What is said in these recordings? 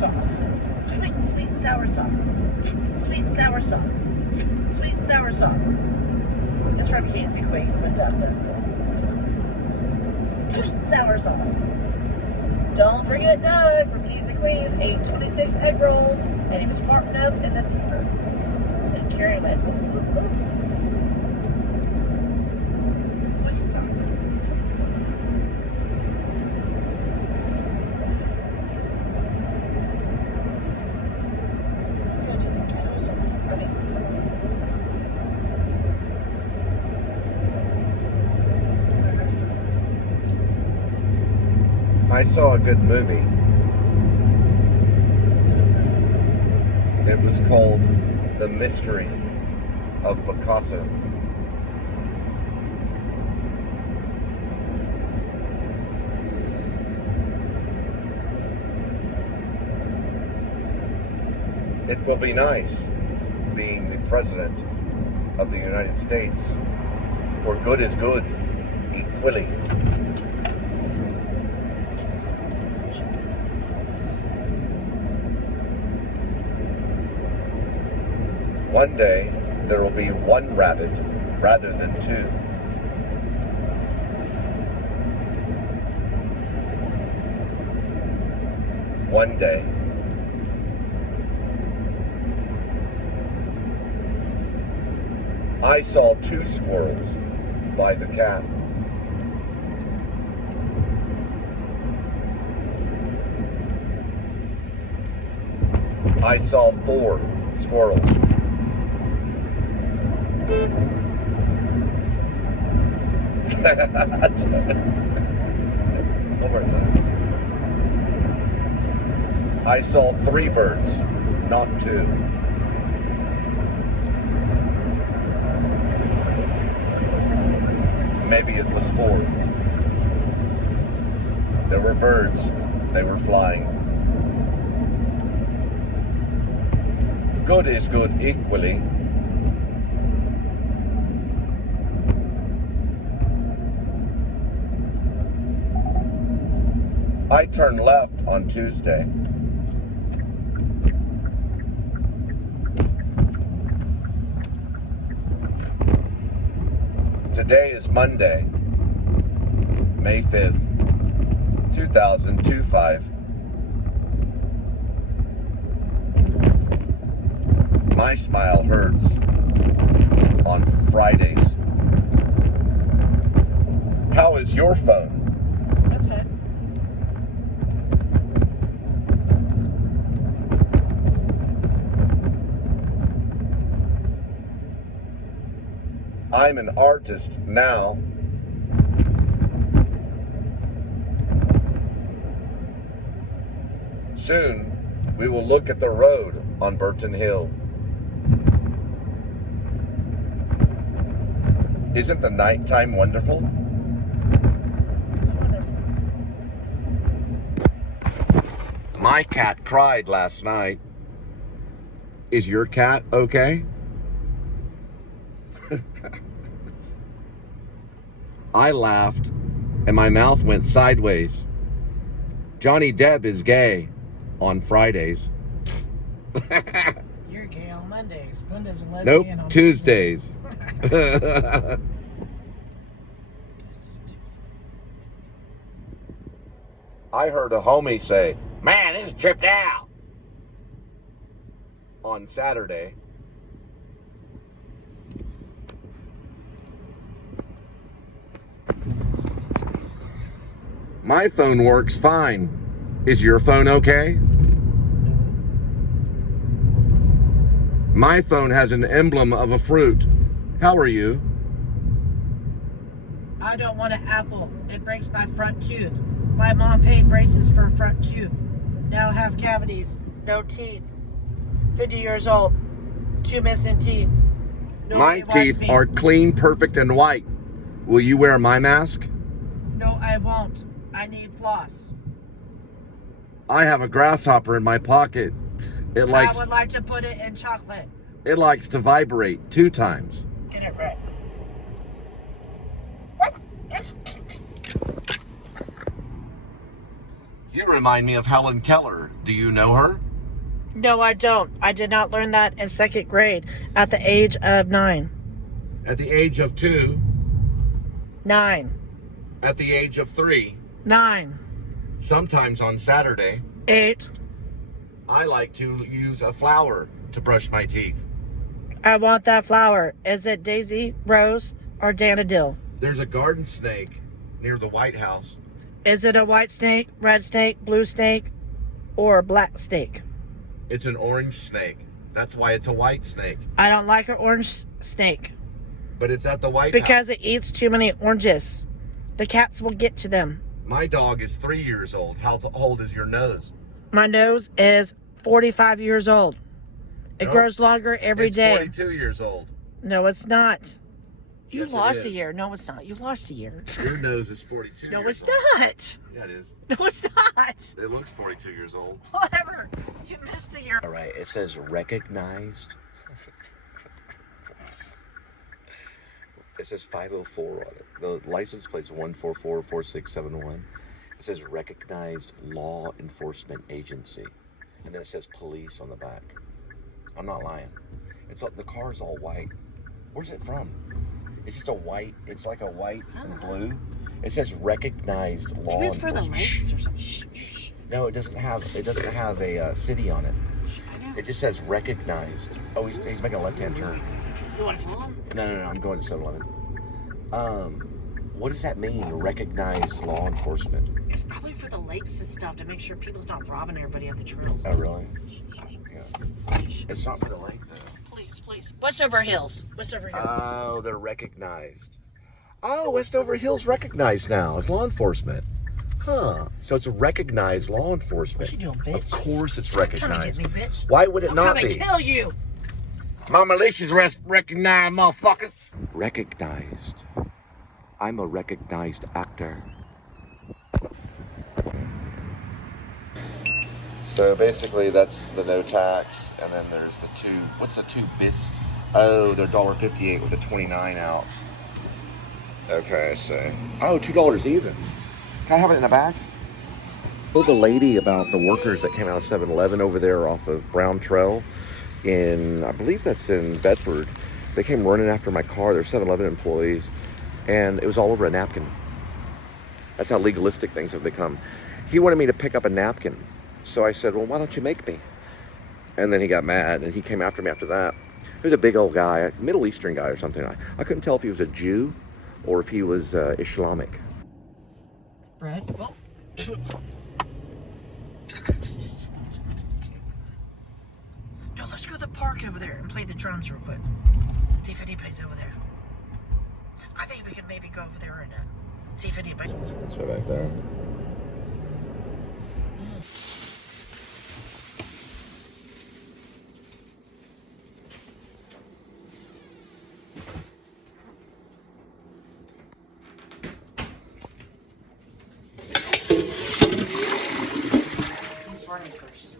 sauce. Sweet sour sauce. Sweet sour sauce. Sweet sour sauce. It's from Casey Quaid's when Doug does it. Sweet sour sauce. Don't forget Doug from Casey Quaid's ate 26 egg rolls and he was farting up in the theater. And Carrie went, ooh, ooh, ooh. Sweet sour sauce. Go to the ghetto somewhere. I mean, somewhere. I saw a good movie. It was called The Mystery of Picasso. It will be nice being the President of the United States, for good is good, equally. One day, there will be one rabbit rather than two. One day. I saw two squirrels by the cat. I saw four squirrels. Over time. I saw three birds, not two. Maybe it was four. There were birds. They were flying. Good is good equally. I turned left on Tuesday. Today is Monday, May 5th, 2025. My smile hurts on Fridays. How is your phone? That's fair. I'm an artist now. Soon, we will look at the road on Burton Hill. Isn't the nighttime wonderful? My cat cried last night. Is your cat okay? I laughed and my mouth went sideways. Johnny Depp is gay on Fridays. You're gay on Mondays. Linda's a lesbian Nope, on Tuesdays. I heard a homie say, "Man, this is tripped out," on Saturday. My phone works fine. Is your phone okay? My phone has an emblem of a fruit. How are you? I don't want an apple. It breaks my front tooth. My mom paid braces for a front tooth. Now have cavities. No teeth. 50 years old. 2 missing teeth. My teeth are clean, perfect, and white. Will you wear my mask? No, I won't. I need floss. I have a grasshopper in my pocket. I would like to put it in chocolate. It likes to vibrate 2 times. Get it right. You remind me of Helen Keller. Do you know her? No, I don't. I did not learn that in 2nd grade at the age of 9. At the age of 2. 9. At the age of 3. 9. Sometimes on Saturday. 8. I like to use a flower to brush my teeth. I want that flower. Is it Daisy, Rose, or Daffodil? There's a garden snake near the White House. Is it a white snake, red snake, blue snake, or black snake? It's an orange snake. That's why it's a white snake. I don't like an orange snake. But it's at the White House. Because it eats too many oranges. The cats will get to them. My dog is 3 years old. How old is your nose? My nose is 45 years old. It grows longer every day. It's 42 years old. No, it's not. You Yes, it lost a is. year. No, it's not. You lost a year. Your nose is 42 No, years it's old. not. Yeah, it is. No, it's not. It looks 42 years old. Whatever. You missed a year. All right, it says recognized. It says 504 on it. The license plate's 1444671. It says recognized law enforcement agency. And then it says police on the back. I'm not lying. It's like the car's all white. Where's it from? It's just a white, it's like a white and blue. It says recognized law Maybe it's for the enforcement. lakes or something. Shh, shh. No, it doesn't have a city on it. I know. It just says recognized. Oh, he's making a left-hand turn. You want to follow him? No, I'm going to 7-Eleven. What does that mean, recognized law enforcement? It's probably for the lakes and stuff to make sure people's not robbing everybody at the trails. Oh, really? Yeah. It's not for the lake, though. Please. Westover Hills. Oh, they're recognized. Oh, Westover Hills recognized now as law enforcement. Huh. So it's recognized law enforcement. What you doing, bitch? Of course it's Come and recognized. get me, bitch. Why would it I'll not come be? and kill you. My militia's recognized, motherfucker. Recognized. I'm a recognized actor. So basically that's the no tax, and then there's the two, what's the two bis? Oh, they're $1.58 with a 29 out. Okay, so, oh, $2 even. Can I have it in the back? Told the lady about the workers that came out of 7-Eleven over there off of Brown Trail in, I believe that's in Bedford. They came running after my car. They're 7-Eleven employees, and it was all over a napkin. That's how legalistic things have become. He wanted me to pick up a napkin. So I said, well, why don't you make me? And then he got mad, and he came after me after that. He was a big old guy, a Middle Eastern guy or something. I couldn't tell if he was a Jew or if he was Islamic. Brad? Well. Yo, let's go to the park over there and play the drums real quick. See if anybody's over there. I think we can maybe go over there and see if anybody's... It's right back there. Who's running first?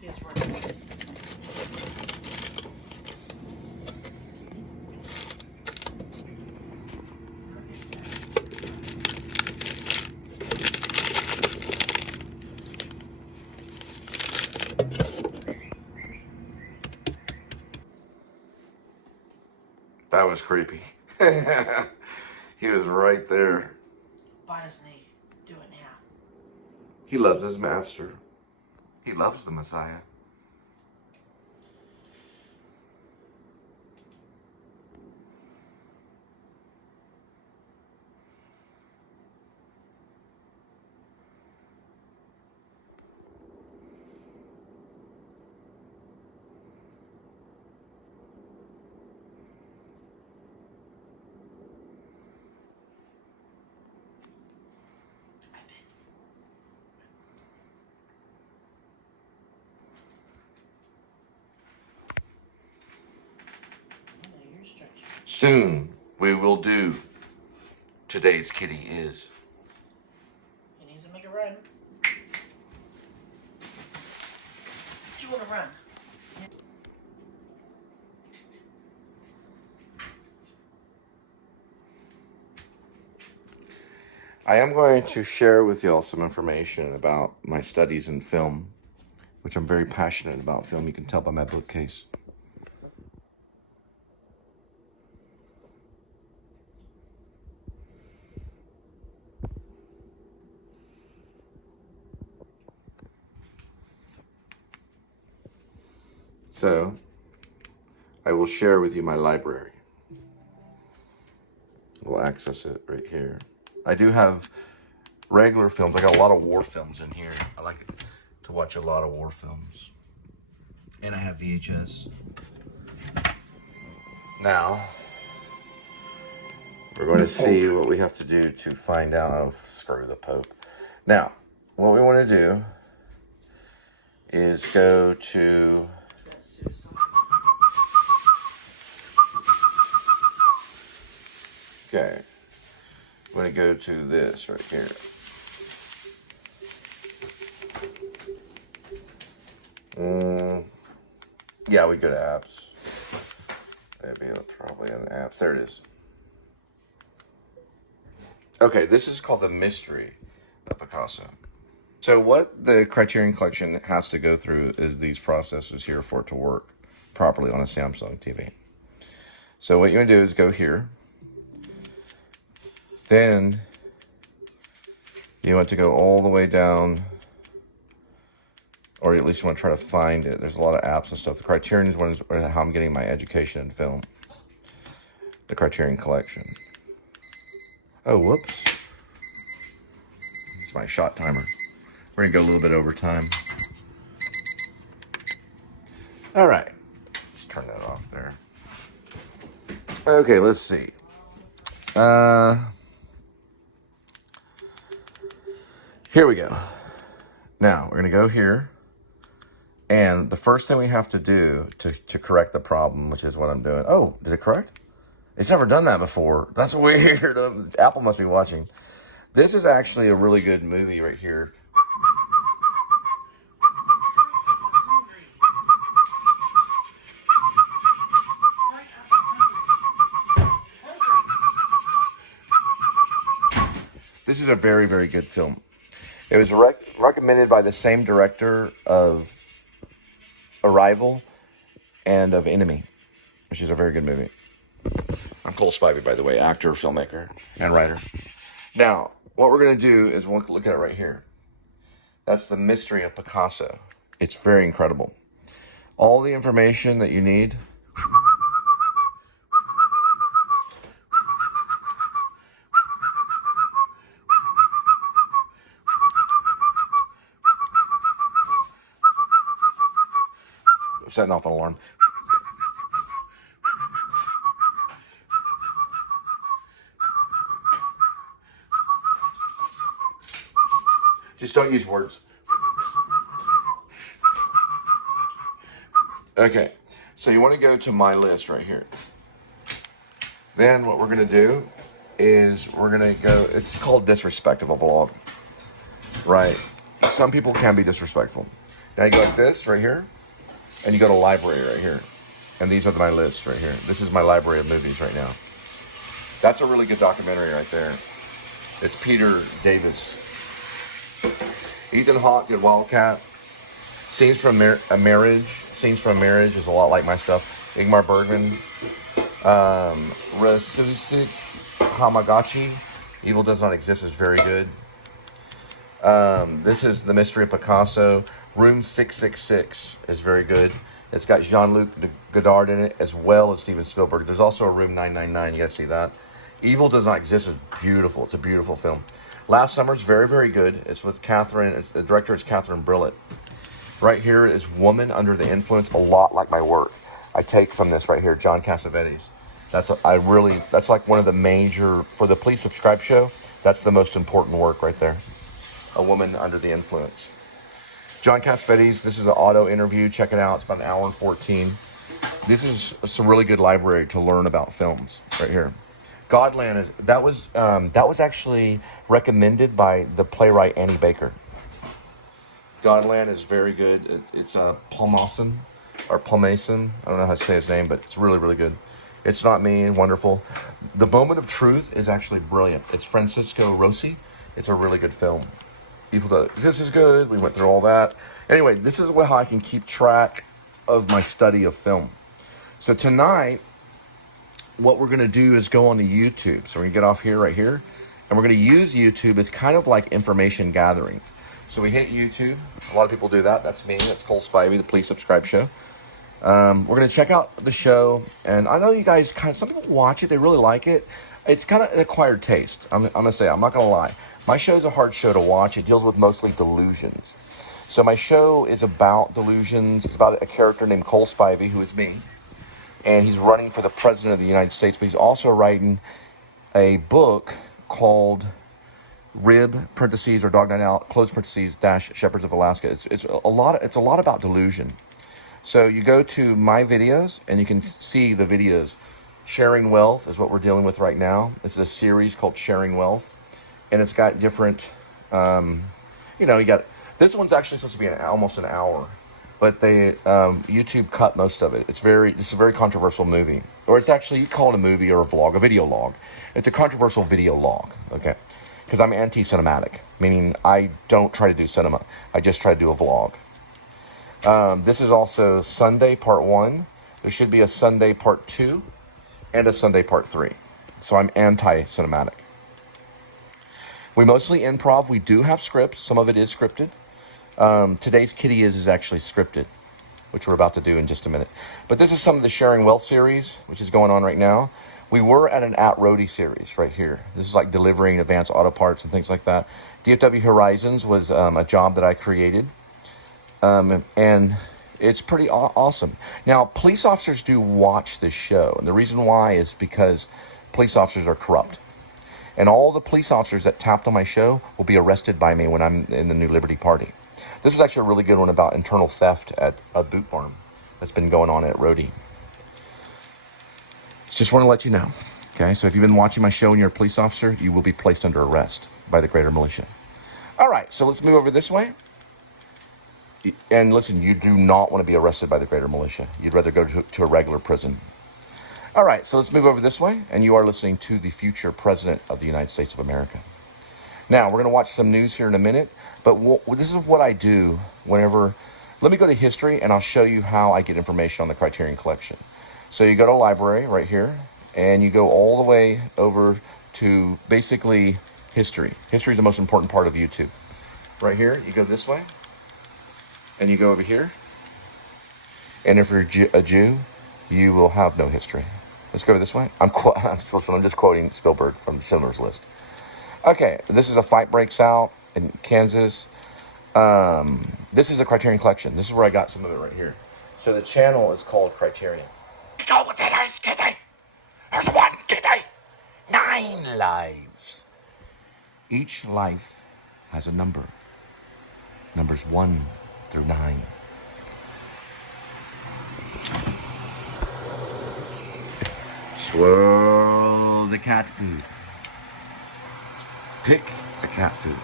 He's running. That was creepy. He was right there. Bite his knee. Do it now. He loves his master. He loves the Messiah. Soon we will do Today's Kitty Is. He needs to make a run. Do you want to run? I am going to share with y'all some information about my studies in film, which I'm very passionate about film. You can tell by my bookcase. So, I will share with you my library. We'll access it right here. I do have regular films. I got a lot of war films in here. I like to watch a lot of war films. And I have VHS. Now, we're going to see what we have to do to find out. Oh, screw the Pope. Now, what we want to do is go to... Okay, I'm going to go to this right here. Yeah, we go to apps. Maybe probably in the apps. There it is. Okay, this is called the mystery of Picasso. So what the Criterion Collection has to go through is these processes here for it to work properly on a Samsung TV. So what you want to do is go here. Then you want to go all the way down, or at least you want to try to find it. There's a lot of apps and stuff. The Criterion is one is how I'm getting my education in film. The Criterion Collection. Oh, whoops. It's my shot timer. We're going to go a little bit over time. All right. Let's turn that off there. Okay, let's see. Here we go. Now, we're going to go here. And the first thing we have to do to correct the problem, which is what I'm doing. Oh, did it correct? It's never done that before. That's weird. Apple must be watching. This is actually a really good movie right here. This is a very, very good film. It was recommended by the same director of Arrival and of Enemy, which is a very good movie. I'm Cole Spivey, by the way, actor, filmmaker, and writer. Now, what we're going to do is we'll look at it right here. That's the mystery of Picasso. It's very incredible. All the information that you need. Setting off an alarm. Just don't use words. Okay, so you want to go to my list right here. Then what we're going to do is we're going to go, it's called disrespect of a vlog, right? Some people can be disrespectful. Now you go like this right here. And you go to library right here. And these are my lists right here. This is my library of movies right now. That's a really good documentary right there. It's Peter Davis. Ethan Hawke did Wildcat. Scenes from Marriage. Scenes from Marriage is a lot like my stuff. Ingmar Bergman. Rasusik Hamagachi. Evil Does Not Exist is very good. This is The Mystery of Picasso. Room 666 is very good. It's got Jean-Luc Godard in it, as well as Steven Spielberg. There's also a Room 999. You gotta see that. Evil Does Not Exist is beautiful. It's a beautiful film. Last Summer is very, very good. It's with the director is Catherine Brillat. Right here is Woman Under the Influence, a lot like my work. I take from this right here, John Cassavetes. That's like one of the major, for the Please Subscribe show, that's the most important work right there. A Woman Under the Influence. John Cassavetes, this is an auto interview. Check it out. It's about 1 hour and 14. This is some really good library to learn about films right here. Godland that was actually recommended by the playwright Annie Baker. Godland is very good. It's Paul Mawson or Paul Mason. I don't know how to say his name, but it's really, really good. It's Not Me, wonderful. The Moment of Truth is actually brilliant. It's Francisco Rossi. It's a really good film. People go, this is good. We went through all that. Anyway, this is how I can keep track of my study of film. So tonight, what we're going to do is go on to YouTube. So we're going to get off here, right here. And we're going to use YouTube as kind of like information gathering. So we hit YouTube. A lot of people do that. That's me. That's Cole Spivey, the Please Subscribe show. We're going to check out the show. And I know you guys some people watch it. They really like it. It's kind of an acquired taste. I'm going to say, I'm not going to lie. My show's a hard show to watch. It deals with mostly delusions. So my show is about delusions. It's about a character named Cole Spivey, who is me. And he's running for the president of the United States. But he's also writing a book called Rib, parentheses, or Dog Night Out, close parentheses, dash, Shepherds of Alaska. It's a lot about delusion. So you go to my videos, and you can see the videos. Sharing Wealth is what we're dealing with right now. This is a series called Sharing Wealth. And it's got different, you got, this one's actually supposed to be almost an hour. But they, YouTube cut most of it. It's a very controversial movie. Or it's actually, you call it a movie or a vlog, a video log. It's a controversial video log, okay? Because I'm anti-cinematic, meaning I don't try to do cinema. I just try to do a vlog. This is also Sunday Part 1. There should be a Sunday Part 2 and a Sunday Part 3. So I'm anti-cinematic. We mostly improv. We do have scripts. Some of it is scripted. Today's Kitty is actually scripted, which we're about to do in just a minute. But this is some of the Sharing Wealth series, which is going on right now. We were at an At Roadie series right here. This is like delivering advanced auto parts and things like that. DFW Horizons was a job that I created. And it's pretty awesome. Now, police officers do watch this show. And the reason why is because police officers are corrupt. And all the police officers that tapped on my show will be arrested by me when I'm in the New Liberty Party. This was actually a really good one about internal theft at a boot barn that's been going on at Roadie. Just want to let you know. Okay, so if you've been watching my show and you're a police officer, you will be placed under arrest by the Greater Militia. All right, so let's move over this way. And listen, you do not want to be arrested by the Greater Militia. You'd rather go to a regular prison. All right, so let's move over this way, and you are listening to the future President of the United States of America. Now, we're going to watch some news here in a minute, but this is what I do whenever... Let me go to history, and I'll show you how I get information on the Criterion Collection. So you go to library right here, and you go all the way over to basically history. History is the most important part of YouTube. Right here, you go this way, and you go over here, and if you're a Jew, you will have no history. Let's go this way. I'm just quoting Spielberg from Schindler's List. Okay, this is a fight breaks out in Kansas. This is a Criterion Collection. This is where I got some of it right here. So the channel is called Criterion. So today's Kitty. There's one Kitty. 9 lives. Each life has a number. Numbers 1 through 9. Swirl the cat food. Pick the cat food.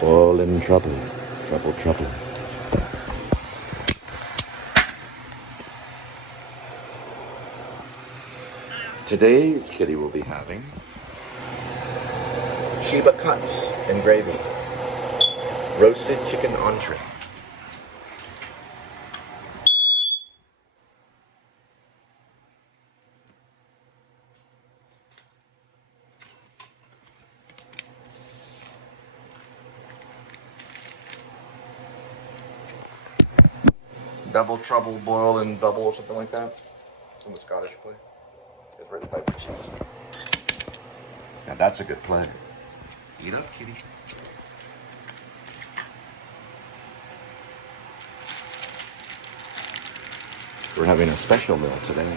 All in trouble, trouble, trouble. Today's kitty will be having Sheba cuts and gravy, roasted chicken entree. Double Trouble, Boiled and Double, or something like that. From the Scottish play. It's written by Picasso. Now that's a good play. Eat up, kitty. We're having a special meal today.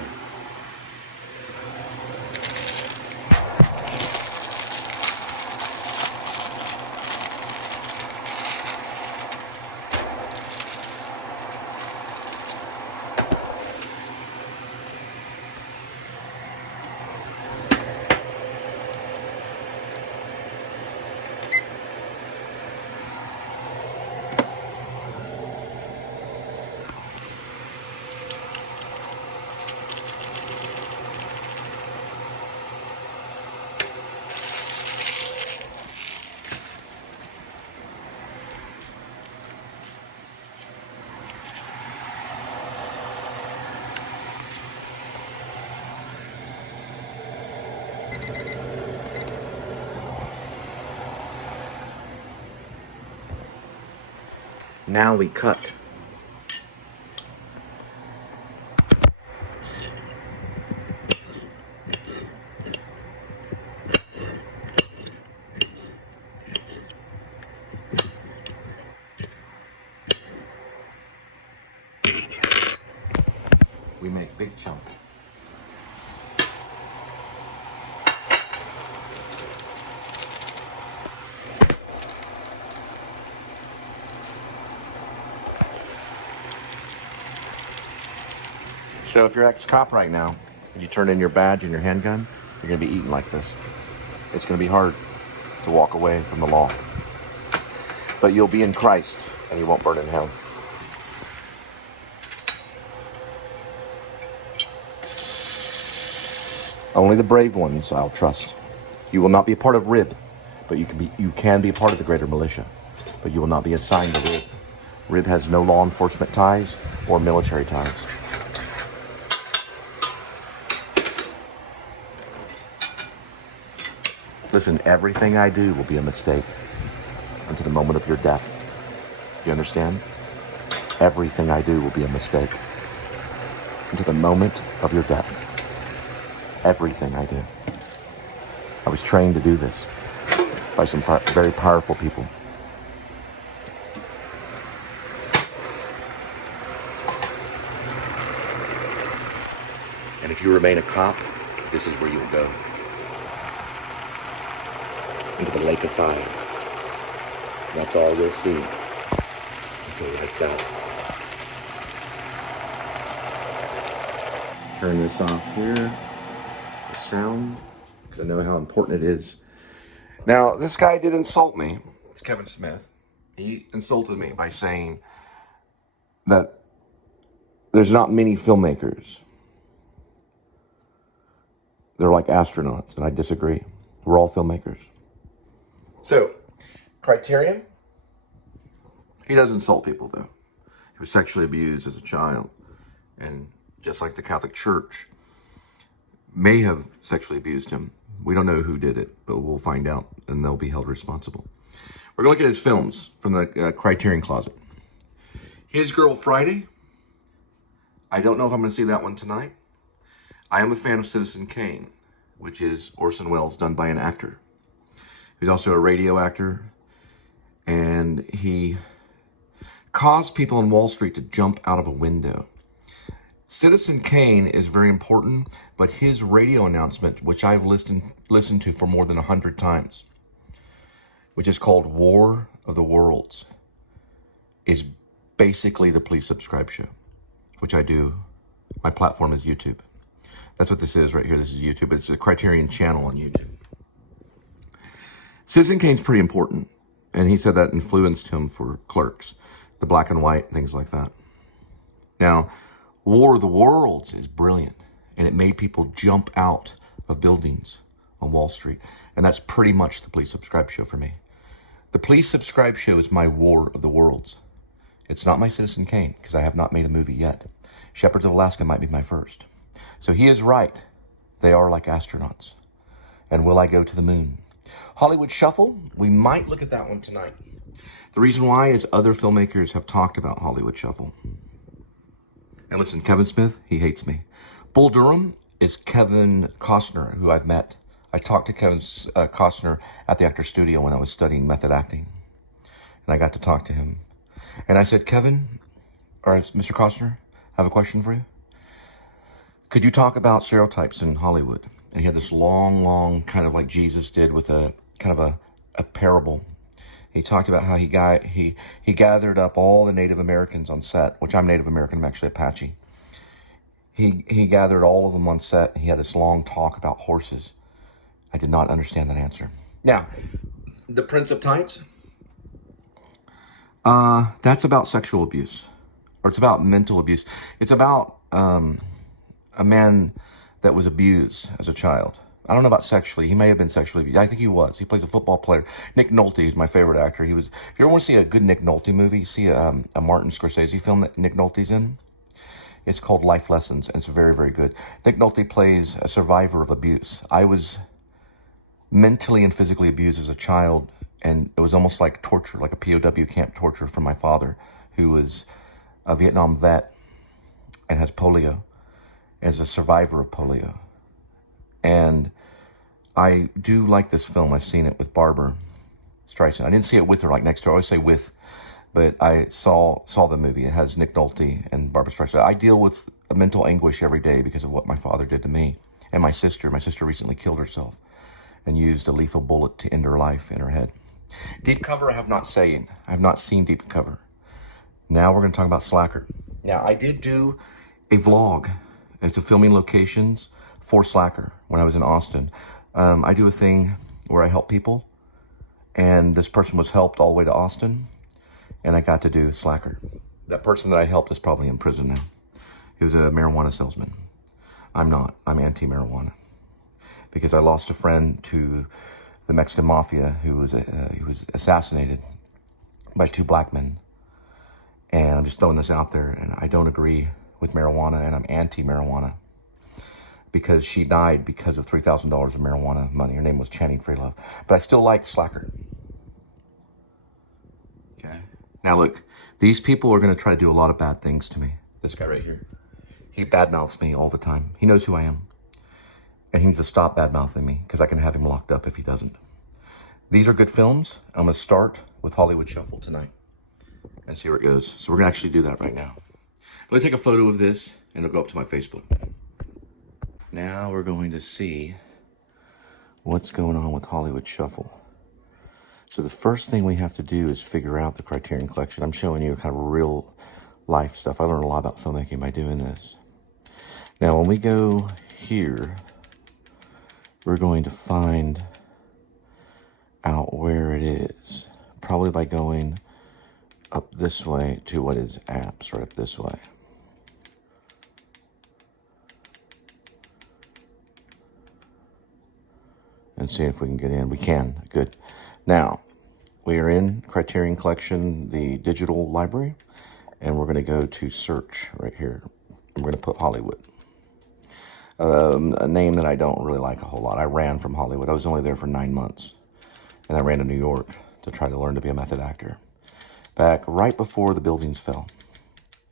Now we cut. We make big chunks. So if you're ex-cop right now, and you turn in your badge and your handgun, you're going to be eaten like this. It's going to be hard to walk away from the law. But you'll be in Christ, and you won't burn in hell. Only the brave ones I'll trust. You will not be a part of RIB, but you can be a part of the greater militia, but you will not be assigned to RIB. RIB has no law enforcement ties or military ties. Listen, everything I do will be a mistake until the moment of your death. You understand? Everything I do will be a mistake until the moment of your death. Everything I do. I was trained to do this by some very powerful people. And if you remain a cop, this is where you will go. Into the lake of fire. That's all you'll see until lights out. Turn this off here. The sound, because I know how important it is. Now, this guy did insult me. It's Kevin Smith. He insulted me by saying that there's not many filmmakers. They're like astronauts, and I disagree. We're all filmmakers. So, Criterion, he does insult people, though. He was sexually abused as a child, and just like the Catholic Church may have sexually abused him. We don't know who did it, but we'll find out, and they'll be held responsible. We're going to look at his films from the Criterion closet. His Girl Friday. I don't know if I'm going to see that one tonight. I am a fan of Citizen Kane, which is Orson Welles done by an actor. He's also a radio actor, and he caused people on Wall Street to jump out of a window. Citizen Kane is very important, but his radio announcement, which I've listened to for more than 100 times, which is called War of the Worlds, is basically the Please Subscribe show, which I do. My platform is YouTube. That's what this is right here. This is YouTube. It's a Criterion channel on YouTube. Citizen Kane's pretty important, and he said that influenced him for Clerks, the black and white, things like that. Now, War of the Worlds is brilliant, and it made people jump out of buildings on Wall Street, and that's pretty much the Please Subscribe show for me. The Please Subscribe show is my War of the Worlds. It's not my Citizen Kane, because I have not made a movie yet. Shepherds of Alaska might be my first. So he is right. They are like astronauts. And will I go to the moon? Hollywood Shuffle, we might look at that one tonight. The reason why is other filmmakers have talked about Hollywood Shuffle. And listen, Kevin Smith, he hates me. Bull Durham is Kevin Costner, who I've met. I talked to Kevin Costner at the Actors Studio when I was studying method acting. And I got to talk to him. And I said, Kevin, or Mr. Costner, I have a question for you. Could you talk about stereotypes in Hollywood? And he had this long, kind of like Jesus did with a kind of a parable. He talked about how he gathered up all the Native Americans on set, which I'm Native American, I'm actually Apache. He gathered all of them on set. He had this long talk about horses. I did not understand that answer. Now, The Prince of Tights, that's about sexual abuse, or it's about mental abuse. It's about a man that was abused as a child. I don't know about sexually. He may have been sexually abused. I think he was. He plays a football player. Nick Nolte is my favorite actor. If you ever want to see a good Nick Nolte movie, see a Martin Scorsese film that Nick Nolte's in. It's called Life Lessons, and it's very, very good. Nick Nolte plays a survivor of abuse. I was mentally and physically abused as a child, and it was almost like torture, like a POW camp torture from my father, who was a Vietnam vet and has polio, as a survivor of polio. And I do like this film. I've seen it with Barbara Streisand. I didn't see it with her, like next to her. I always say with, but I saw the movie. It has Nick Nolte and Barbara Streisand. I deal with a mental anguish every day because of what my father did to me and my sister. My sister recently killed herself and used a lethal bullet to end her life in her head. Deep Cover I have not seen. I have not seen Deep Cover. Now we're going to talk about Slacker. Now, I did do a vlog. It's a filming locations for Slacker when I was in Austin. I do a thing where I help people, and this person was helped all the way to Austin, and I got to do Slacker. That person that I helped is probably in prison now. He was a marijuana salesman. I'm not. I'm anti-marijuana because I lost a friend to the Mexican mafia who was assassinated by 2 black men. And I'm just throwing this out there, and I don't agree with marijuana, and I'm anti-marijuana because she died because of $3,000 of marijuana money. Her name was Channing Freelove. But I still like Slacker. Okay. Now look, these people are going to try to do a lot of bad things to me. This guy right here. He badmouths me all the time. He knows who I am. And he needs to stop badmouthing me because I can have him locked up if he doesn't. These are good films. I'm going to start with Hollywood Shuffle tonight and see where it goes. So we're going to actually do that right now. I'm going to take a photo of this and it'll go up to my Facebook. Now we're going to see what's going on with Hollywood Shuffle. So the first thing we have to do is figure out the Criterion Collection. I'm showing you kind of real life stuff. I learned a lot about filmmaking by doing this. Now when we go here, we're going to find out where it is. Probably by going up this way to what is apps, right up this way. And see if we can get in. We can. Good. Now, we are in Criterion Collection, the digital library, and we're going to go to search right here. We're going to put Hollywood. A name that I don't really like a whole lot. I ran from Hollywood. I was only there for 9 months. And I ran to New York to try to learn to be a method actor. Back right before the buildings fell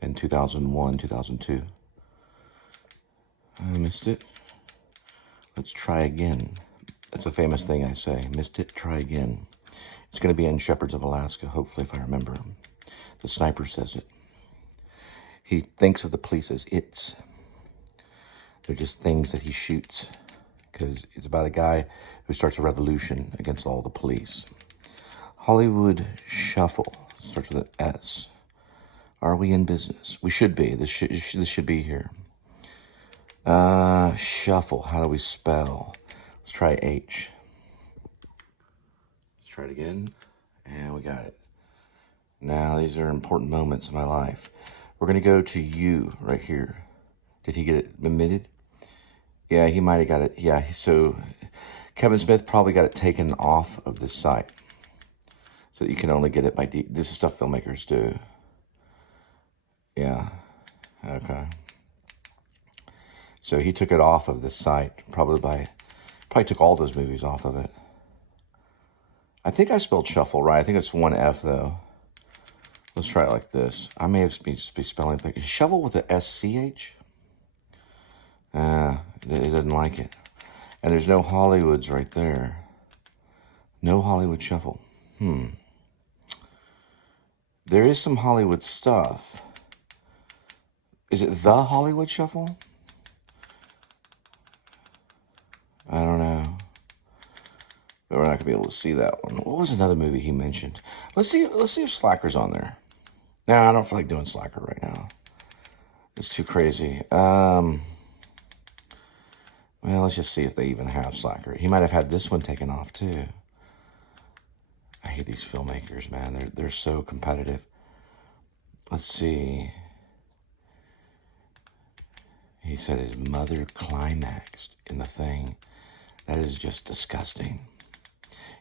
in 2001, 2002. I missed it. Let's try again. That's a famous thing I say. Missed it, try again. It's going to be in Shepherds of Alaska, hopefully, if I remember. The sniper says it. He thinks of the police as it's. They're just things that he shoots because it's about a guy who starts a revolution against all the police. Hollywood Shuffle starts with an S. Are we in business? We should be. This should be here. Shuffle. How do we spell? Let's try H. Let's try it again. And we got it. Now, these are important moments in my life. We're going to go to U right here. Did he get it omitted? Yeah, he might have got it. Yeah, so Kevin Smith probably got it taken off of this site. So that you can only get it by this is stuff filmmakers do. Yeah. Okay. So he took it off of this site, probably took all those movies off of it. I think I spelled shuffle right. I think it's 1 F though. Let's try it like this. I may have be spelling things. Shovel with a SCH? It doesn't like it. And there's no Hollywoods right there. No Hollywood Shuffle. There is some Hollywood stuff. Is it the Hollywood Shuffle? I don't know. But we're not gonna be able to see that one. What was another movie he mentioned? Let's see if Slacker's on there. No, I don't feel like doing Slacker right now. It's too crazy. Well, let's just see if they even have Slacker. He might have had this one taken off too. I hate these filmmakers, man. They're so competitive. Let's see. He said his mother climaxed in the thing. That is just disgusting.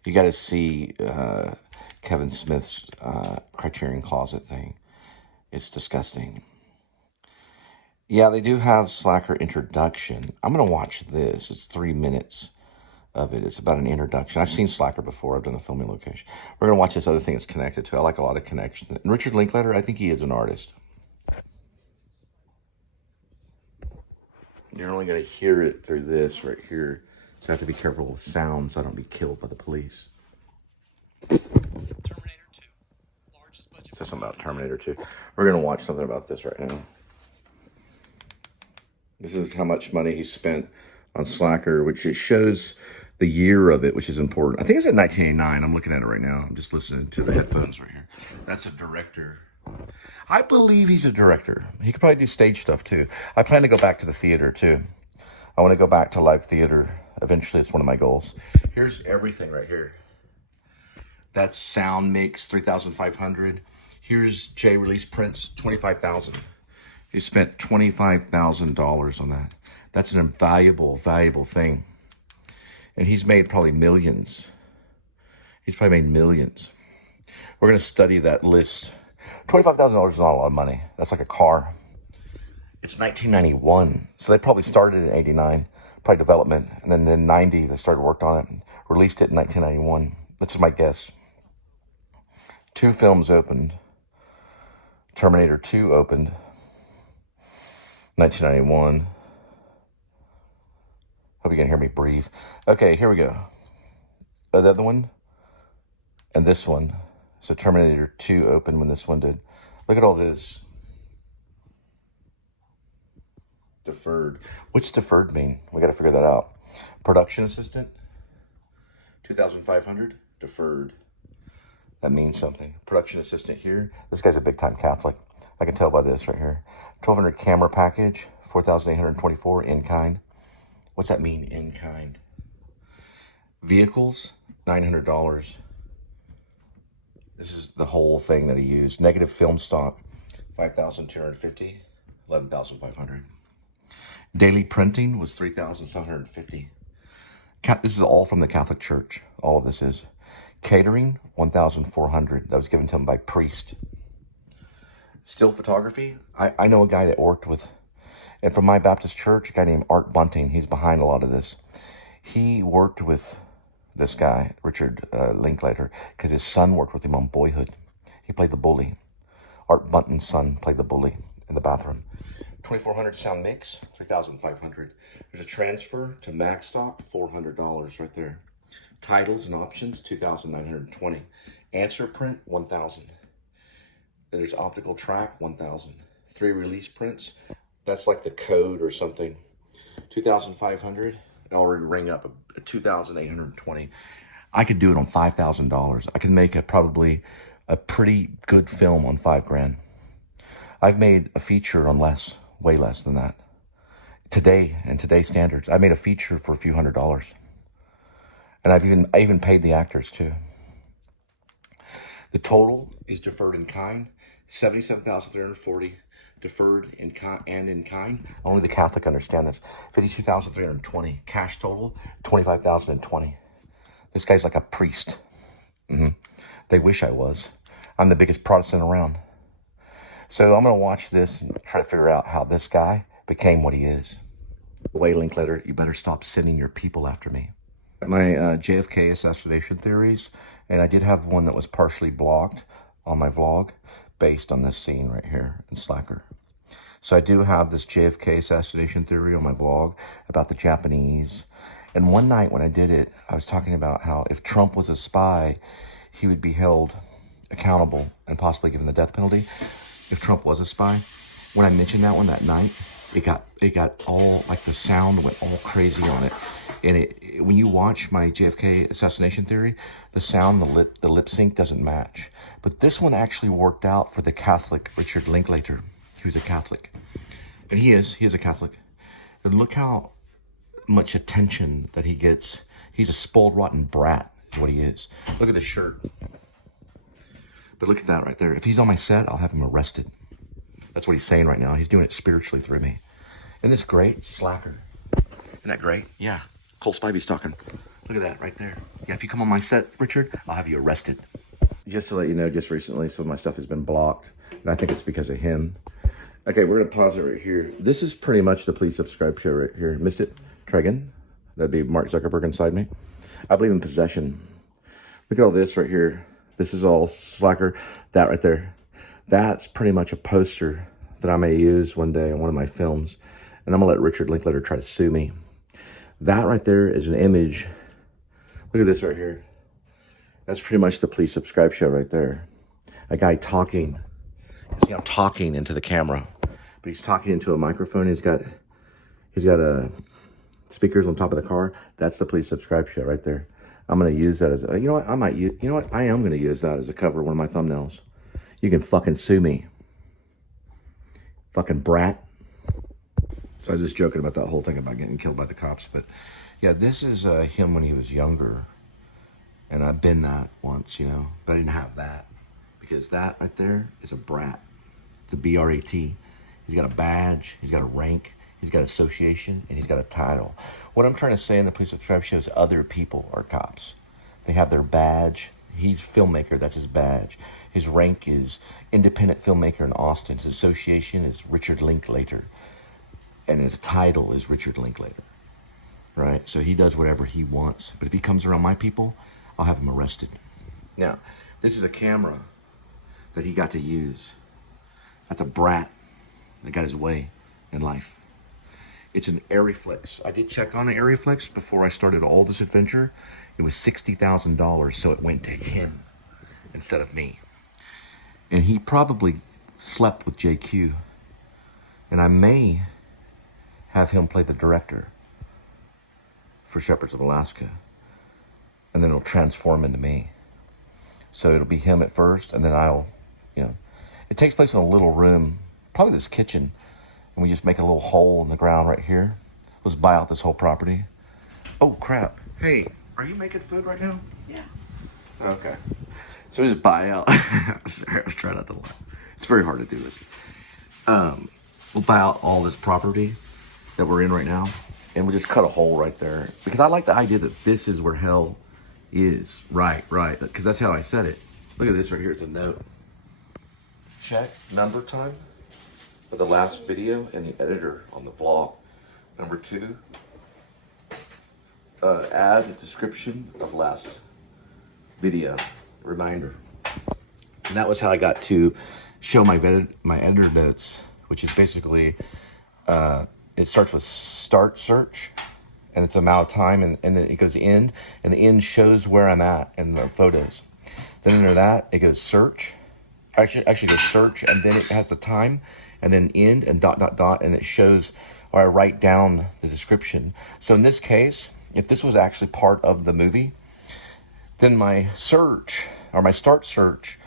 You got to see Kevin Smith's Criterion Closet thing. It's disgusting. Yeah, they do have Slacker introduction. I'm going to watch this. It's 3 minutes of it. It's about an introduction. I've seen Slacker before. I've done a filming location. We're going to watch this other thing that's connected to it. I like a lot of connections. And Richard Linklater, I think he is an artist. You're only going to hear it through this right here. So I have to be careful with sound so I don't be killed by the police. Terminator 2. Largest budget. Says something about Terminator 2. We're going to watch something about this right now. This is how much money he spent on Slacker, which it shows the year of it, which is important. I think it's at 1989. I'm looking at it right now. I'm just listening to the headphones right here. That's a director. I believe he's a director. He could probably do stage stuff too. I plan to go back to the theater too. I want to go back to live theater. Eventually, it's one of my goals. Here's everything right here. That's sound mix, 3,500. Here's J release prints, 25,000. He spent $25,000 on that. That's an invaluable, valuable thing. And he's made probably millions. He's probably made millions. We're going to study that list. $25,000 is not a lot of money. That's like a car. It's 1991. So they probably started in 89, probably development. And then in 90, they started worked on it. Released it in 1991. That's my guess. 2 films opened. Terminator 2 opened 1991. Hope you can hear me breathe. Okay, here we go. The other one and this one. So Terminator 2 opened when this one did. Look at all this. Deferred. What's deferred mean? We got to figure that out. Production assistant, 2,500. Deferred. That means something. Production assistant here. This guy's a big-time Catholic. I can tell by this right here. 1,200 camera package, 4,824 in kind. What's that mean, in kind? Vehicles, $900. This is the whole thing that he used. Negative film stock, 5,250, 11,500. Daily printing was 3,750. This is all from the Catholic Church. All of this is. Catering, 1,400. That was given to him by priest. Still photography. I know a guy that worked with, and from my Baptist church, a guy named Art Bunting. He's behind a lot of this. He worked with this guy, Richard Linklater, because his son worked with him on Boyhood. He played the bully. Art Bunting's son played the bully in the bathroom. 2,400 sound mix, 3,500. There's a transfer to Max stock, $400 right there. Titles and options, 2,920. Answer print, 1,000. There's optical track, 1,000. 3 release prints, that's like the code or something. 2,500. It already ring up a 2,820. I could do it on $5,000. I can make probably a pretty good film on $5,000. I've made a feature on less, way less than that. Today, in today's standards, I made a feature for a few $100s. And I even paid the actors too. The total is deferred in kind, 77,340. Deferred in kind and in kind. Only the Catholic understand this. 52,320. Cash total, 25,020. This guy's like a priest. They wish I was. I'm the biggest Protestant around. So I'm going to watch this and try to figure out how this guy became what he is. Way Linklater, you better stop sending your people after me. My JFK assassination theories, and I did have one that was partially blocked on my vlog based on this scene right here in Slacker. So I do have this JFK assassination theory on my vlog about the Japanese. And one night when I did it, I was talking about how if Trump was a spy, he would be held accountable and possibly given the death penalty. If Trump was a spy, when I mentioned that one that night, it got all, like the sound went all crazy on it. And when you watch my JFK assassination theory, the sound, the lip sync doesn't match. But this one actually worked out for the Catholic Richard Linklater, who's a Catholic. And he is a Catholic. And look how much attention that he gets. He's a spoiled, rotten brat, is what he is. Look at the shirt. But look at that right there. If he's on my set, I'll have him arrested. That's what he's saying right now. He's doing it spiritually through me. Isn't this great? Slacker. Isn't that great? Yeah. Cole Spivey's talking. Look at that right there. Yeah, if you come on my set, Richard, I'll have you arrested. Just to let you know, just recently, some of my stuff has been blocked. And I think it's because of him. Okay, we're going to pause it right here. This is pretty much the Please Subscribe show right here. Missed it? Try again. That'd be Mark Zuckerberg inside me. I believe in possession. Look at all this right here. This is all Slacker. That right there. That's pretty much a poster that I may use one day in one of my films. And I'm going to let Richard Linklater try to sue me. That right there is an image. Look at this right here. That's pretty much the Please Subscribe show right there. A guy talking. See, I'm talking into the camera, but he's talking into a microphone. He's got speakers on top of the car. That's the Please Subscribe show right there. I'm going to use that as, you know what, I am going to use that as a cover of one of my thumbnails. You can fucking sue me. Fucking brat. So I was just joking about that whole thing about getting killed by the cops. But yeah, this is him when he was younger. And I've been that once, you know, but I didn't have that. Because that right there is a brat. It's a B-R-A-T. He's got a badge, he's got a rank, he's got association, and he's got a title. What I'm trying to say in the Please Subscribe show is other people are cops. They have their badge. He's filmmaker, that's his badge. His rank is independent filmmaker in Austin. His association is Richard Linklater. And his title is Richard Linklater. Right? So he does whatever he wants. But if he comes around my people, I'll have him arrested. Now, this is a camera that he got to use. That's a brat that got his way in life. It's an Arriflex. I did check on an Arriflex before I started all this adventure. It was $60,000, so it went to him instead of me. And he probably slept with JQ. And I may have him play the director for Shepherds of Alaska. And then it'll transform into me. So it'll be him at first, and then I'll, you know, it takes place in a little room, probably this kitchen, and we just make a little hole in the ground right here. Let's buy out this whole property. Oh, crap. Hey, are you making food right now? Yeah. Okay. So we just buy out. Sorry, I was trying not to laugh. It's very hard to do this. We'll buy out all this property that we're in right now, and we'll just cut a hole right there. Because I like the idea that this is where hell is. Right. Because that's how I said it. Look at this right here. It's a note. Check number time for the last video and the editor on the vlog. Number 2, add the description of last video. Reminder. And that was how I got to show my editor notes, which is basically, it starts with start search, and it's amount of time, and then it goes end, and the end shows where I'm at in the photos. Then under that, it goes search. Actually goes search, and then it has the time, and then end, and ... and it shows, or I write down the description. So in this case, if this was actually part of the movie, then my search, or my start search,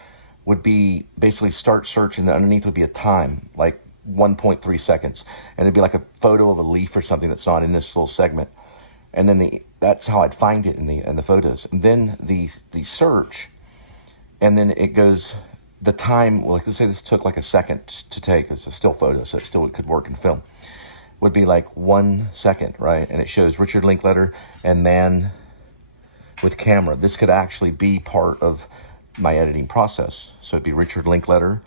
would be basically start search, and then underneath would be a time, like 1.3 seconds. And it'd be like a photo of a leaf or something that's not in this little segment. And then that's how I'd find it in the photos. And then the search, and then it goes, the time, like let's say this took like a second to take, it's a still photo, so it could work in film, would be like 1 second, right? And it shows Richard Linklater and man with camera. This could actually be part of my editing process. So it'd be Richard Linklater,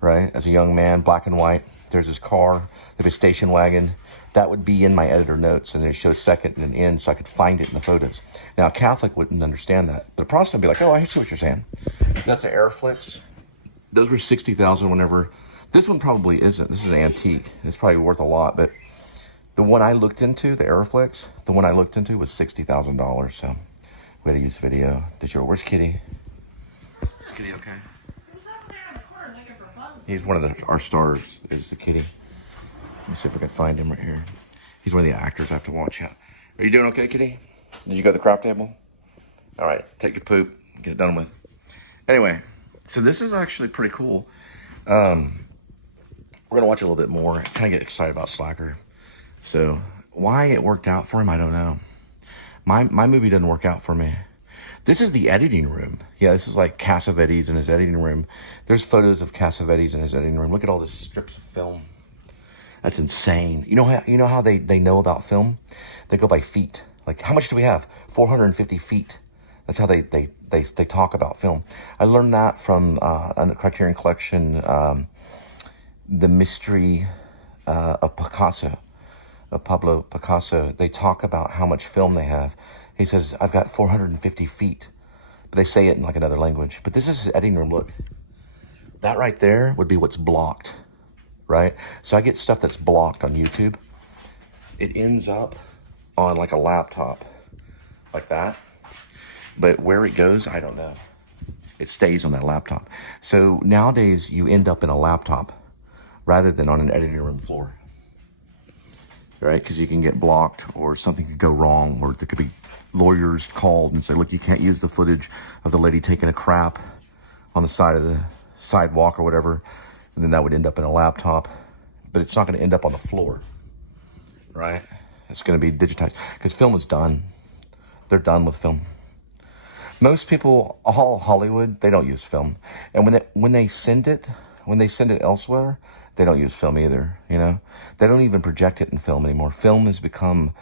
right? As a young man, black and white. There's his car, there's a station wagon. That would be in my editor notes, and then it shows second and end, so I could find it in the photos. Now, a Catholic wouldn't understand that, but a Protestant would be like, oh, I see what you're saying. So that's the Arriflex. Those were $60,000 whenever. This one probably isn't. This is an antique. It's probably worth a lot, but the one I looked into, the Arriflex, the one I looked into was $60,000, so we had to use video. Where's Kitty? Is Kitty okay? Who's over there in the corner looking for bugs? He's one of our stars, is the Kitty. Let me see if I can find him right here. He's one of the actors I have to watch out. Are you doing okay, Kitty? Did you go to the craft table? All right, take your poop, get it done with. Anyway, so this is actually pretty cool. We're gonna watch a little bit more, kind of get excited about Slacker. So why it worked out for him, I don't know. My movie didn't work out for me. This is the editing room. Yeah, this is like Cassavetes in his editing room. There's photos of Cassavetes in his editing room. Look at all the strips of film. That's insane. You know how they know about film? They go by feet. Like, how much do we have? 450 feet. That's how they talk about film. I learned that from a Criterion Collection, The Mystery of Picasso. Pablo Picasso, they talk about how much film they have. He says, I've got 450 feet. But they say it in like another language. But this is his editing room. Look, that right there would be what's blocked, right? So I get stuff that's blocked on YouTube. It ends up on like a laptop like that. But where it goes, I don't know. It stays on that laptop. So nowadays you end up in a laptop rather than on an editing room floor, right? Because you can get blocked or something could go wrong, or there could be lawyers called and say, look, you can't use the footage of the lady taking a crap on the side of the sidewalk or whatever. And then that would end up in a laptop, but it's not going to end up on the floor, right? It's going to be digitized because film is done. They're done with film. Most people, all Hollywood, they don't use film. And when they send it elsewhere, they don't use film either, you know? They don't even project it in film anymore. Film has become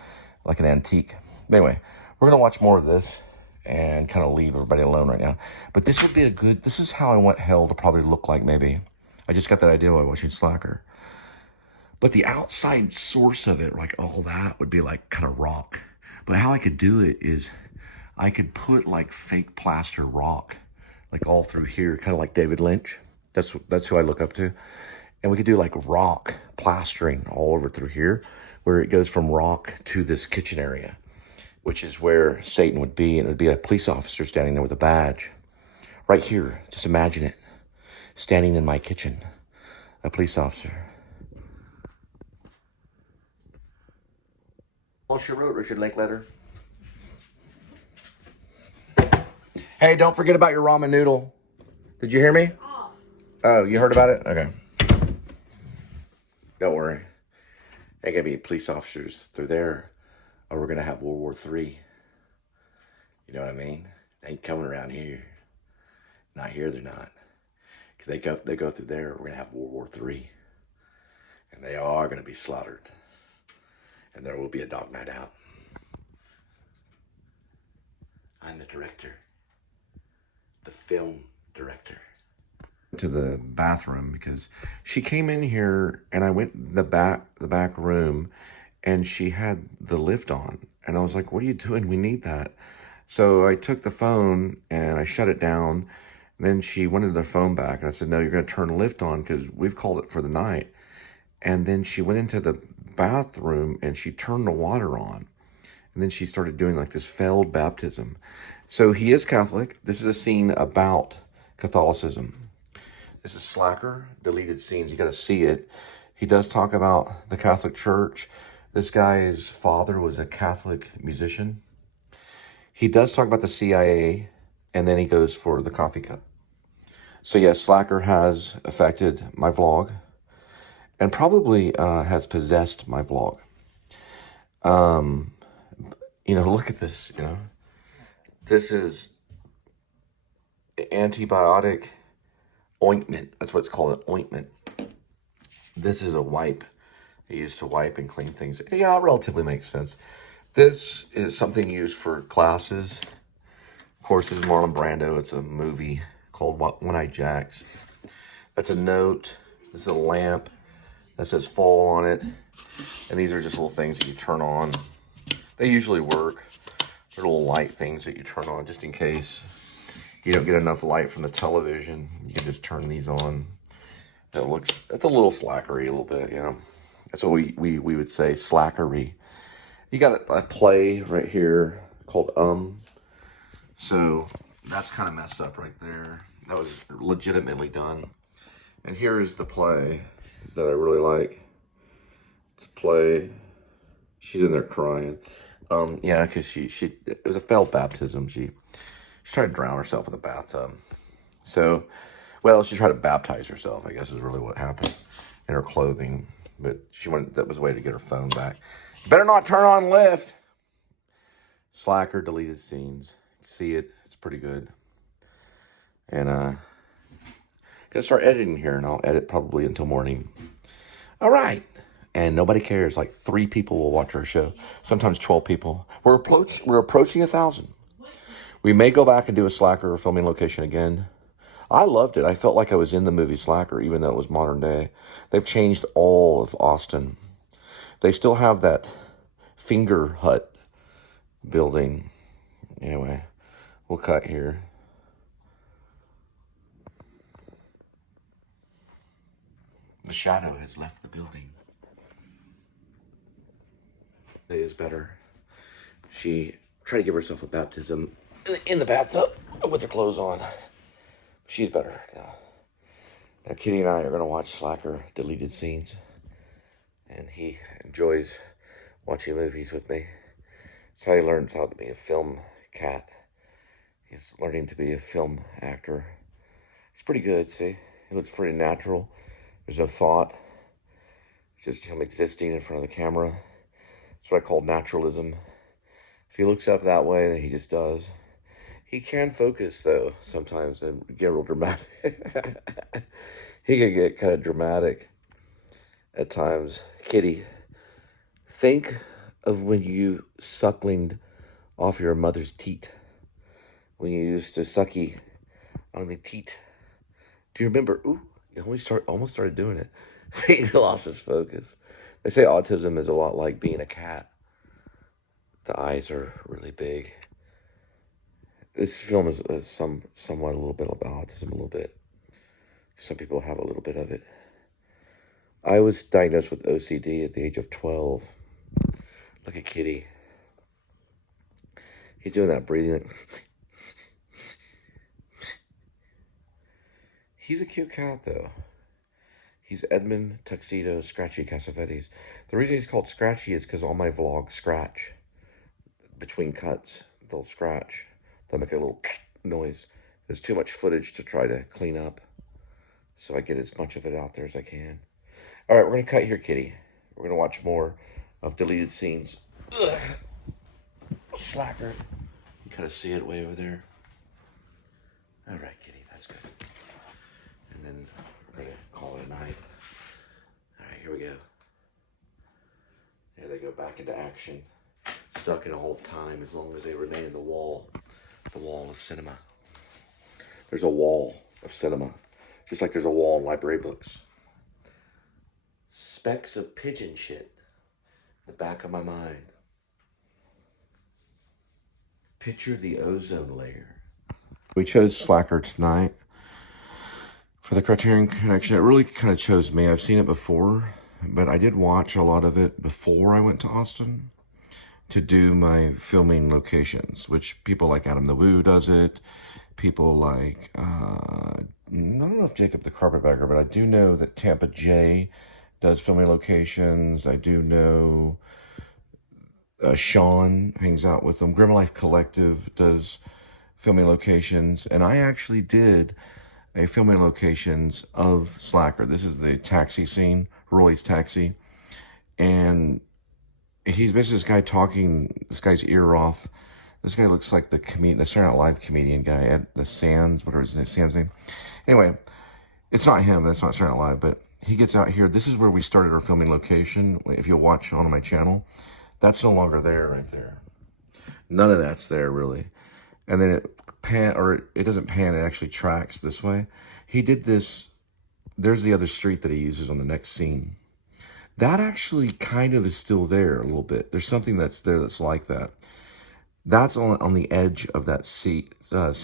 like an antique. Anyway, we're going to watch more of this and kind of leave everybody alone right now. But this would be this is how I want hell to probably look like maybe. I just got that idea while watching Slacker. But the outside source of it, like all that, would be like kind of rock. But how I could do it is I could put like fake plaster rock, like all through here, kind of like David Lynch. That's who I look up to. And we could do like rock plastering all over through here, where it goes from rock to this kitchen area, which is where Satan would be. And it would be a police officer standing there with a badge. Right here, just imagine it, standing in my kitchen, a police officer. What's your route, Richard Linklater? Hey, don't forget about your ramen noodle. Did you hear me? Oh, you heard about it? Okay. Don't worry. Ain't gonna be police officers through there, or we're gonna have World War III. You know what I mean? They ain't coming around here. Not here, they're not. Cause they go through there, we're gonna have World War III. And they are gonna be slaughtered. And there will be a dog night out. I'm the director. The film director. To the bathroom because she came in here and I went in the back room and she had the lift on. And I was like, what are you doing? We need that. So I took the phone and I shut it down. And then she wanted the phone back. And I said, no, you're going to turn the lift on because we've called it for the night. And then she went into the bathroom and she turned the water on. And then she started doing like this failed baptism. So he is Catholic. This is a scene about Catholicism. This is Slacker, deleted scenes. You got to see it. He does talk about the Catholic Church. This guy's father was a Catholic musician. He does talk about the CIA, and then he goes for the coffee cup. So yes, Slacker has affected my vlog, and probably has possessed my vlog. You know, look at this, you know. This is antibiotic ointment. That's what it's called, an ointment. This is a wipe. They used to wipe and clean things. Yeah, it relatively makes sense. This is something used for glasses. Of course, this is Marlon Brando. It's a movie called One-Eyed Jacks. That's a note. This is a lamp that says fall on it. And these are just little things that you turn on. They usually work. They're little light things that you turn on just in case you don't get enough light from the television. You can just turn these on. It's a little slackery, a little bit, you know. That's what we would say, slackery. You got a play right here called So that's kind of messed up right there. That was legitimately done. And here's the play that I really like. It's a play. She's in there crying. Yeah, because it was a failed baptism. She tried to drown herself in the bathtub. So, well, she tried to baptize herself, I guess is really what happened, in her clothing. But that was a way to get her phone back. You better not turn on lift. Slacker, deleted scenes. See it, it's pretty good. And gonna start editing here, and I'll edit probably until morning. All right. And nobody cares. Like 3 people will watch our show. Sometimes 12 people. We're approaching 1,000. We may go back and do a Slacker filming location again. I loved it. I felt like I was in the movie Slacker, even though it was modern day. They've changed all of Austin. They still have that finger hut building. Anyway, we'll cut here. The shadow has left the building. It is better. She tried to give herself a baptism in the bathtub with her clothes on. She's better now. Now Kitty and I are going to watch Slacker deleted scenes. And he enjoys watching movies with me. It's how he learns how to be a film cat. He's learning to be a film actor. It's pretty good, see? He looks pretty natural. There's no thought. It's just him existing in front of the camera. That's what I call naturalism. If he looks up that way, then he just does. He can focus, though, sometimes, and get real dramatic. He can get kind of dramatic at times. Kitty, think of when you sucklinged off your mother's teat. When you used to sucky on the teat. Do you remember? Ooh, you almost started doing it. He lost his focus. They say autism is a lot like being a cat. The eyes are really big. This film is somewhat a little bit about autism, a little bit. Some people have a little bit of it. I was diagnosed with OCD at the age of 12. Look at Kitty. He's doing that breathing. He's a cute cat, though. He's Edmund Tuxedo Scratchy Cassavetes. The reason he's called Scratchy is because all my vlogs scratch. Between cuts, they'll scratch. They'll make a little noise. There's too much footage to try to clean up. So I get as much of it out there as I can. All right, we're going to cut here, Kitty. We're going to watch more of deleted scenes. Ugh. Slacker. You kind of see it way over there. All right, Kitty, that's good. And then we're going to call it a night. All right, here we go. There they go back into action. Stuck in a hole of time as long as they remain in the wall of cinema. There's a wall of cinema. Just like there's a wall in library books. Specks of pigeon shit in the back of my mind. Picture the ozone layer. We chose Slacker tonight for the Criterion Connection. It really kind of chose me. I've seen it before, but I did watch a lot of it before I went to Austin to do my filming locations, which people like Adam the Woo does it. People like, I don't know if Jacob the Carpetbagger, but I do know that Tampa J does filming locations. I do know Sean hangs out with them. Grim Life Collective does filming locations. And I actually did a filming locations of Slacker. This is the taxi scene, Roy's taxi. And he's basically this guy talking this guy's ear off. This guy looks like the Saturday Night Live comedian guy at the Sands, whatever his name. Anyway, it's not him. That's not Saturday Night Live, but he gets out here. This is where we started our filming location. If you'll watch on my channel, that's no longer there right there. None of that's there really. And then it doesn't pan, it actually tracks this way. He did this. There's the other street that he uses on the next scene. That actually kind of is still there a little bit. There's something that's there that's like that. That's on the edge of that street, sorry.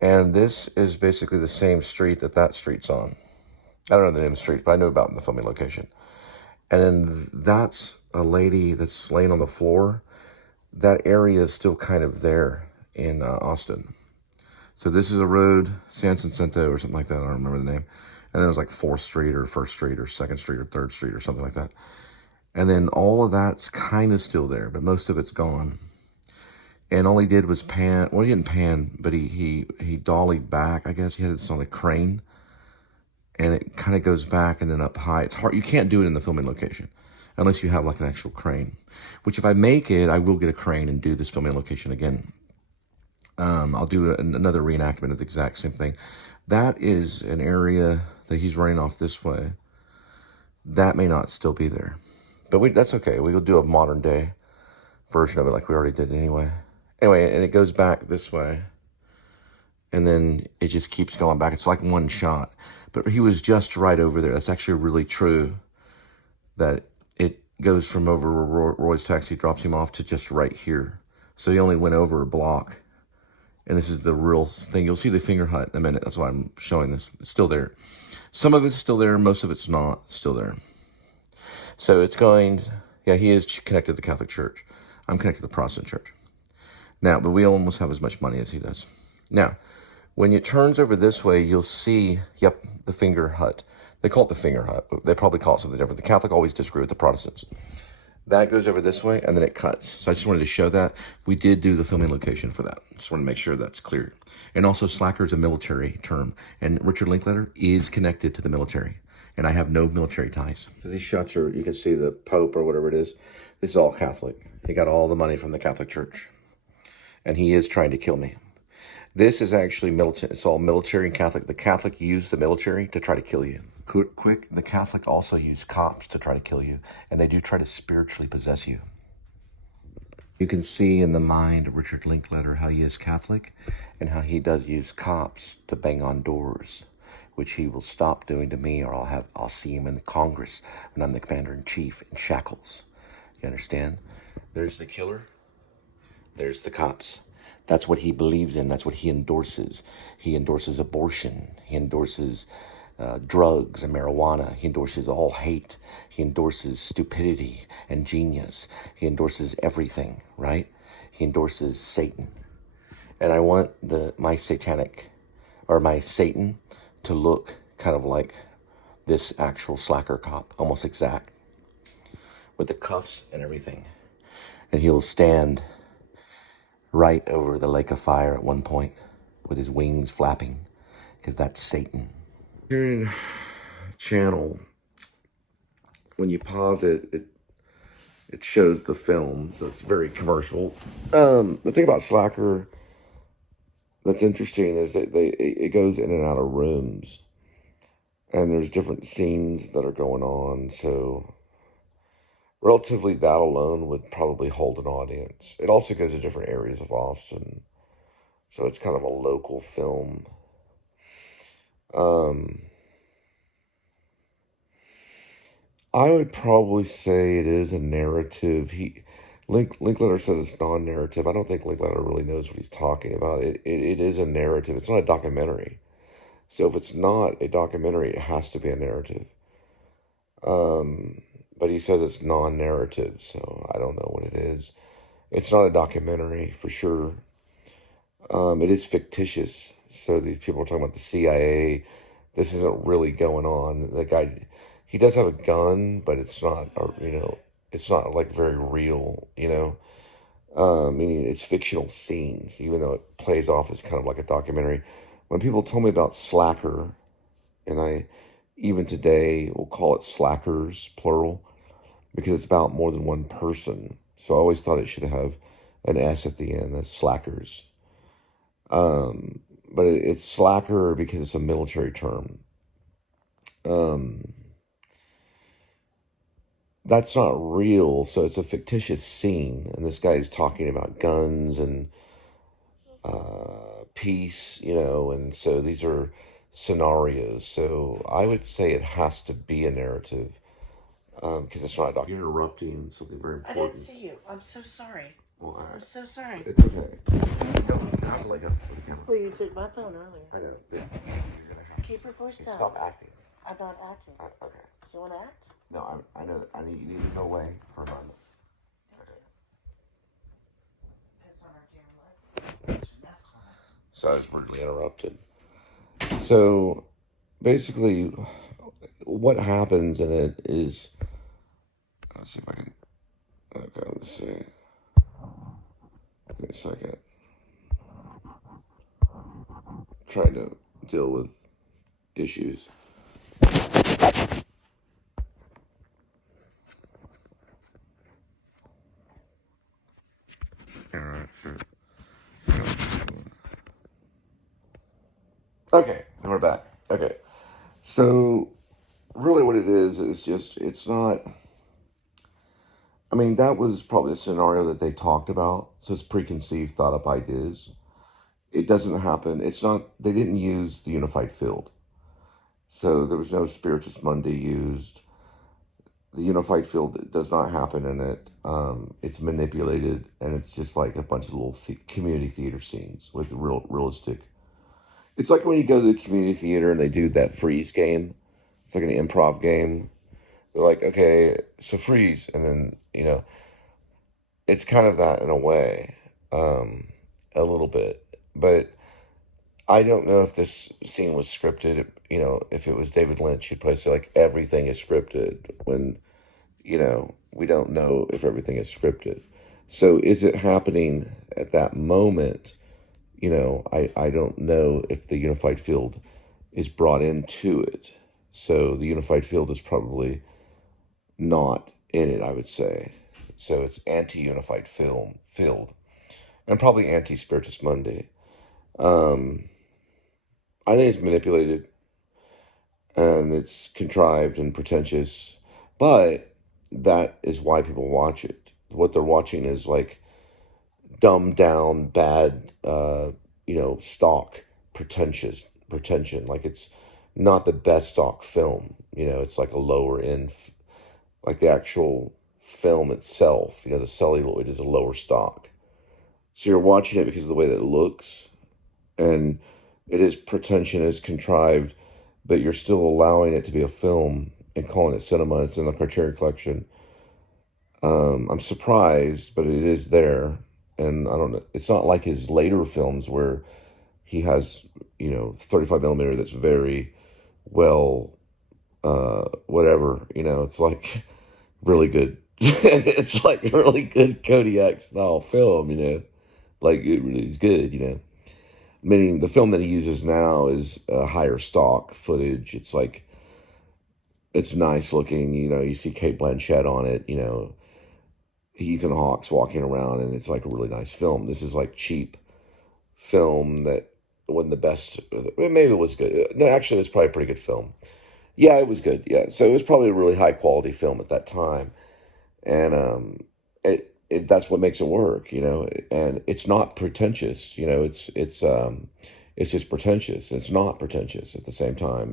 And this is basically the same street that street's on. I don't know the name of the street, but I know about the filming location. And then that's a lady that's laying on the floor. That area is still kind of there in Austin. So this is a road, San Jacinto or something like that. I don't remember the name. And then it was like 4th Street or 1st Street or 2nd Street or 3rd Street or something like that. And then all of that's kind of still there, but most of it's gone. And all he did was pan. Well, he didn't pan, but he dollied back. I guess he had this on a crane. And it kind of goes back and then up high. It's hard. You can't do it in the filming location unless you have like an actual crane. Which if I make it, I will get a crane and do this filming location again. I'll do another reenactment of the exact same thing. That is an area that he's running off this way. That may not still be there. But that's okay. We'll do a modern day version of it like we already did anyway. Anyway, and it goes back this way. And then it just keeps going back. It's like one shot. But he was just right over there. That's actually really true. that it goes from over where Roy's taxi drops him off to just right here. So he only went over a block. And this is the real thing. You'll see the finger hut in a minute. That's why I'm showing this. It's still there. Some of it's still there. Most of it's not still there. So it's going, yeah, he is connected to the Catholic Church. I'm connected to the Protestant Church. Now, but we almost have as much money as he does. Now, when it turns over this way, you'll see, yep, the finger hut. They call it the finger hut. They probably call it something different. The Catholic always disagree with the Protestants. That goes over this way, and then it cuts. So I just wanted to show that. We did do the filming location for that. Just want to make sure that's clear. And also, slacker is a military term. And Richard Linklater is connected to the military. And I have no military ties. So these shots are, you can see the Pope or whatever it is. This is all Catholic. He got all the money from the Catholic Church. And he is trying to kill me. This is actually militant. It's all military and Catholic. The Catholic use the military to try to kill you. Quick, the Catholic also use cops to try to kill you, and they do try to spiritually possess you. You can see in the mind of Richard Linklater how he is Catholic and how he does use cops to bang on doors, which he will stop doing to me, or I'll see him in the Congress when I'm the commander-in-chief in shackles. You understand? There's the killer. There's the cops. That's what he believes in. That's what he endorses. He endorses abortion. He endorses drugs and marijuana. He endorses all hate. He endorses stupidity and genius. He endorses everything, right? He endorses Satan. And I want my Satan to look kind of like this actual slacker cop, almost exact, with the cuffs and everything. And he'll stand right over the lake of fire at one point with his wings flapping, because that's Satan. Channel, when you pause it shows the film, so it's very commercial. The thing about Slacker that's interesting is that it goes in and out of rooms, and there's different scenes that are going on, so relatively that alone would probably hold an audience. It also goes to different areas of Austin, so it's kind of a local film. I would probably say it is a narrative. Linklater says it's non-narrative. I don't think Linklater really knows what he's talking about. It is a narrative. It's not a documentary. So if it's not a documentary, it has to be a narrative. But he says it's non-narrative, so I don't know what it is. It's not a documentary, for sure. It is fictitious. So these people are talking about the CIA. This isn't really going on. The guy, he does have a gun, but it's not, it's not like very real, meaning it's fictional scenes, even though it plays off as kind of like a documentary. When people told me about Slacker, and I, even today, will call it slackers, plural, because it's about more than one person. So I always thought it should have an S at the end, that's slackers. But it's slacker because it's a military term. That's not real, so it's a fictitious scene, and this guy is talking about guns and peace, and so these are scenarios. So I would say it has to be a narrative, because it's not a documentary. You're interrupting something very important. I didn't see you. I'm so sorry. Well, I'm so sorry. It's okay. Don't have to leg up for the camera. Well, you took my phone earlier. I know. You're gonna have Keep your voice down. stop acting. I'm not acting. Okay. Do you want to act? No, I know that. You need to go away for a moment. Okay. Piss on our camera. That's fine. So I was rudely interrupted. So basically, what happens in it is, let's see if I can. Okay, let's see. Give me a second. Trying to deal with issues. Alright, so. Okay, and we're back. Okay. So, really what it is just, it's not. I mean, that was probably a scenario that they talked about. So it's preconceived, thought up ideas. It doesn't happen. It's not, they didn't use the unified field. So there was no Spiritus Mundi used. the unified field does not happen in it. It's manipulated, and it's just like a bunch of little community theater scenes with realistic. It's like when you go to the community theater and they do that freeze game. It's like an improv game. They're like, okay, so freeze, and then it's kind of that in a way, a little bit. But I don't know if this scene was scripted. If it was David Lynch, he'd probably say like everything is scripted when, we don't know if everything is scripted. So is it happening at that moment? I don't know if the unified field is brought into it. So the unified field is probably not in it, I would say. So it's anti-unified field and probably anti-Spiritus Mundi. I think it's manipulated and it's contrived and pretentious, but that is why people watch it. What they're watching is like dumbed down, bad, stock pretension. Like it's not the best stock film. It's like a lower end, like the actual film itself. The celluloid is a lower stock. So you're watching it because of the way that it looks, and it is pretentious, contrived, but you're still allowing it to be a film and calling it cinema. It's in the Criterion Collection. I'm surprised, but it is there. And I don't know, it's not like his later films where he has, 35 millimeter that's very well, whatever, it's like really good. It's like really good Kodiak style film, like it really is good, Meaning the film that he uses now is a higher stock footage. It's like, it's nice looking, you see Cate Blanchett on it, Ethan Hawke's walking around, and it's like a really nice film. This is like cheap film that wasn't the best. Maybe it was good. No, actually, it was probably a pretty good film. Yeah, it was good. Yeah, so it was probably a really high quality film at that time, and that's what makes it work, And it's not pretentious, it's just pretentious. It's not pretentious at the same time.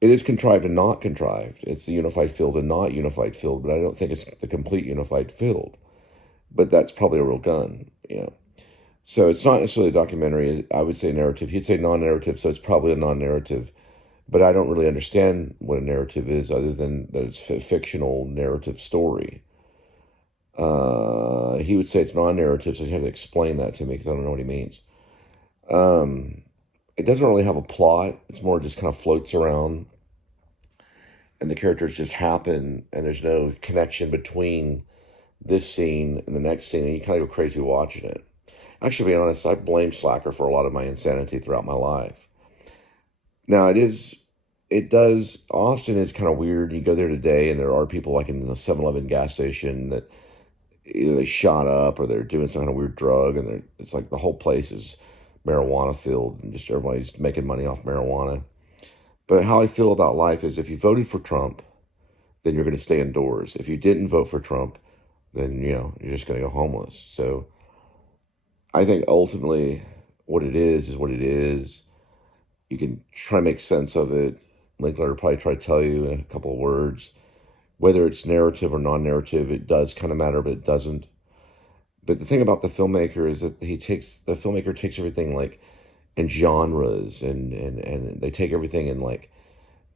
It is contrived and not contrived. It's the unified field and not unified field, but I don't think it's the complete unified field. But that's probably a real gun, So it's not necessarily a documentary. I would say narrative. He'd say non-narrative, so it's probably a non-narrative. But I don't really understand what a narrative is other than that it's a fictional narrative story. He would say it's non-narrative, so he'd have to explain that to me because I don't know what he means. It doesn't really have a plot. It's more just kind of floats around, and the characters just happen, and there's no connection between this scene and the next scene, and you kind of go crazy watching it. Actually, to be honest, I blame Slacker for a lot of my insanity throughout my life. Now, Austin is kind of weird. You go there today, and there are people like in the 7-Eleven gas station that either they shot up or they're doing some kind of weird drug, and it's like the whole place is marijuana filled, and just everybody's making money off marijuana. But how I feel about life is if you voted for Trump, then you're going to stay indoors. If you didn't vote for Trump, then, you're just going to go homeless. So I think ultimately what it is what it is. You can try to make sense of it. Linklater probably try to tell you in a couple of words. Whether it's narrative or non-narrative, it does kind of matter, but it doesn't. But the thing about the filmmaker is that the filmmaker takes everything like in genres, and they take everything in like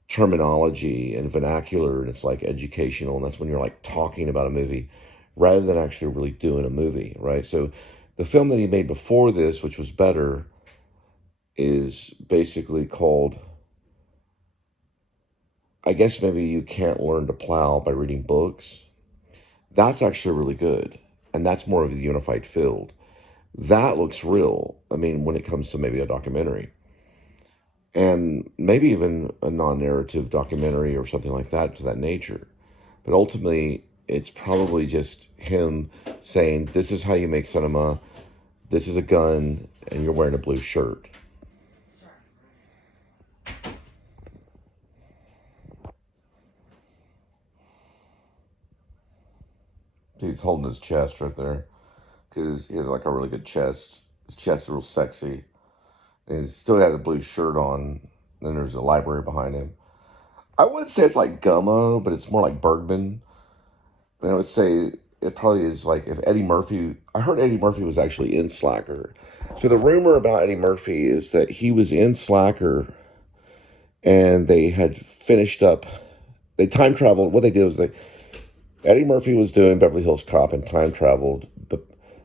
terminology and vernacular, and it's like educational, and that's when you're like talking about a movie rather than actually really doing a movie, right? So the film that he made before this, which was better, is basically called, I guess maybe You Can't Learn to Plow by Reading Books. That's actually really good, and that's more of the unified field. That looks real, I mean, when it comes to maybe a documentary. And maybe even a non-narrative documentary or something like that, to that nature. But ultimately, it's probably just him saying, this is how you make cinema, this is a gun, and you're wearing a blue shirt. He's holding his chest right there, because he has like a really good chest. His chest is real sexy. And he still has a blue shirt on. Then there's a library behind him. I wouldn't say it's like Gummo, but it's more like Bergman. And I would say it probably is like if Eddie Murphy. I heard Eddie Murphy was actually in Slacker. So the rumor about Eddie Murphy is that he was in Slacker, and they had finished up. They time traveled. What they did was Eddie Murphy was doing Beverly Hills Cop and time traveled, but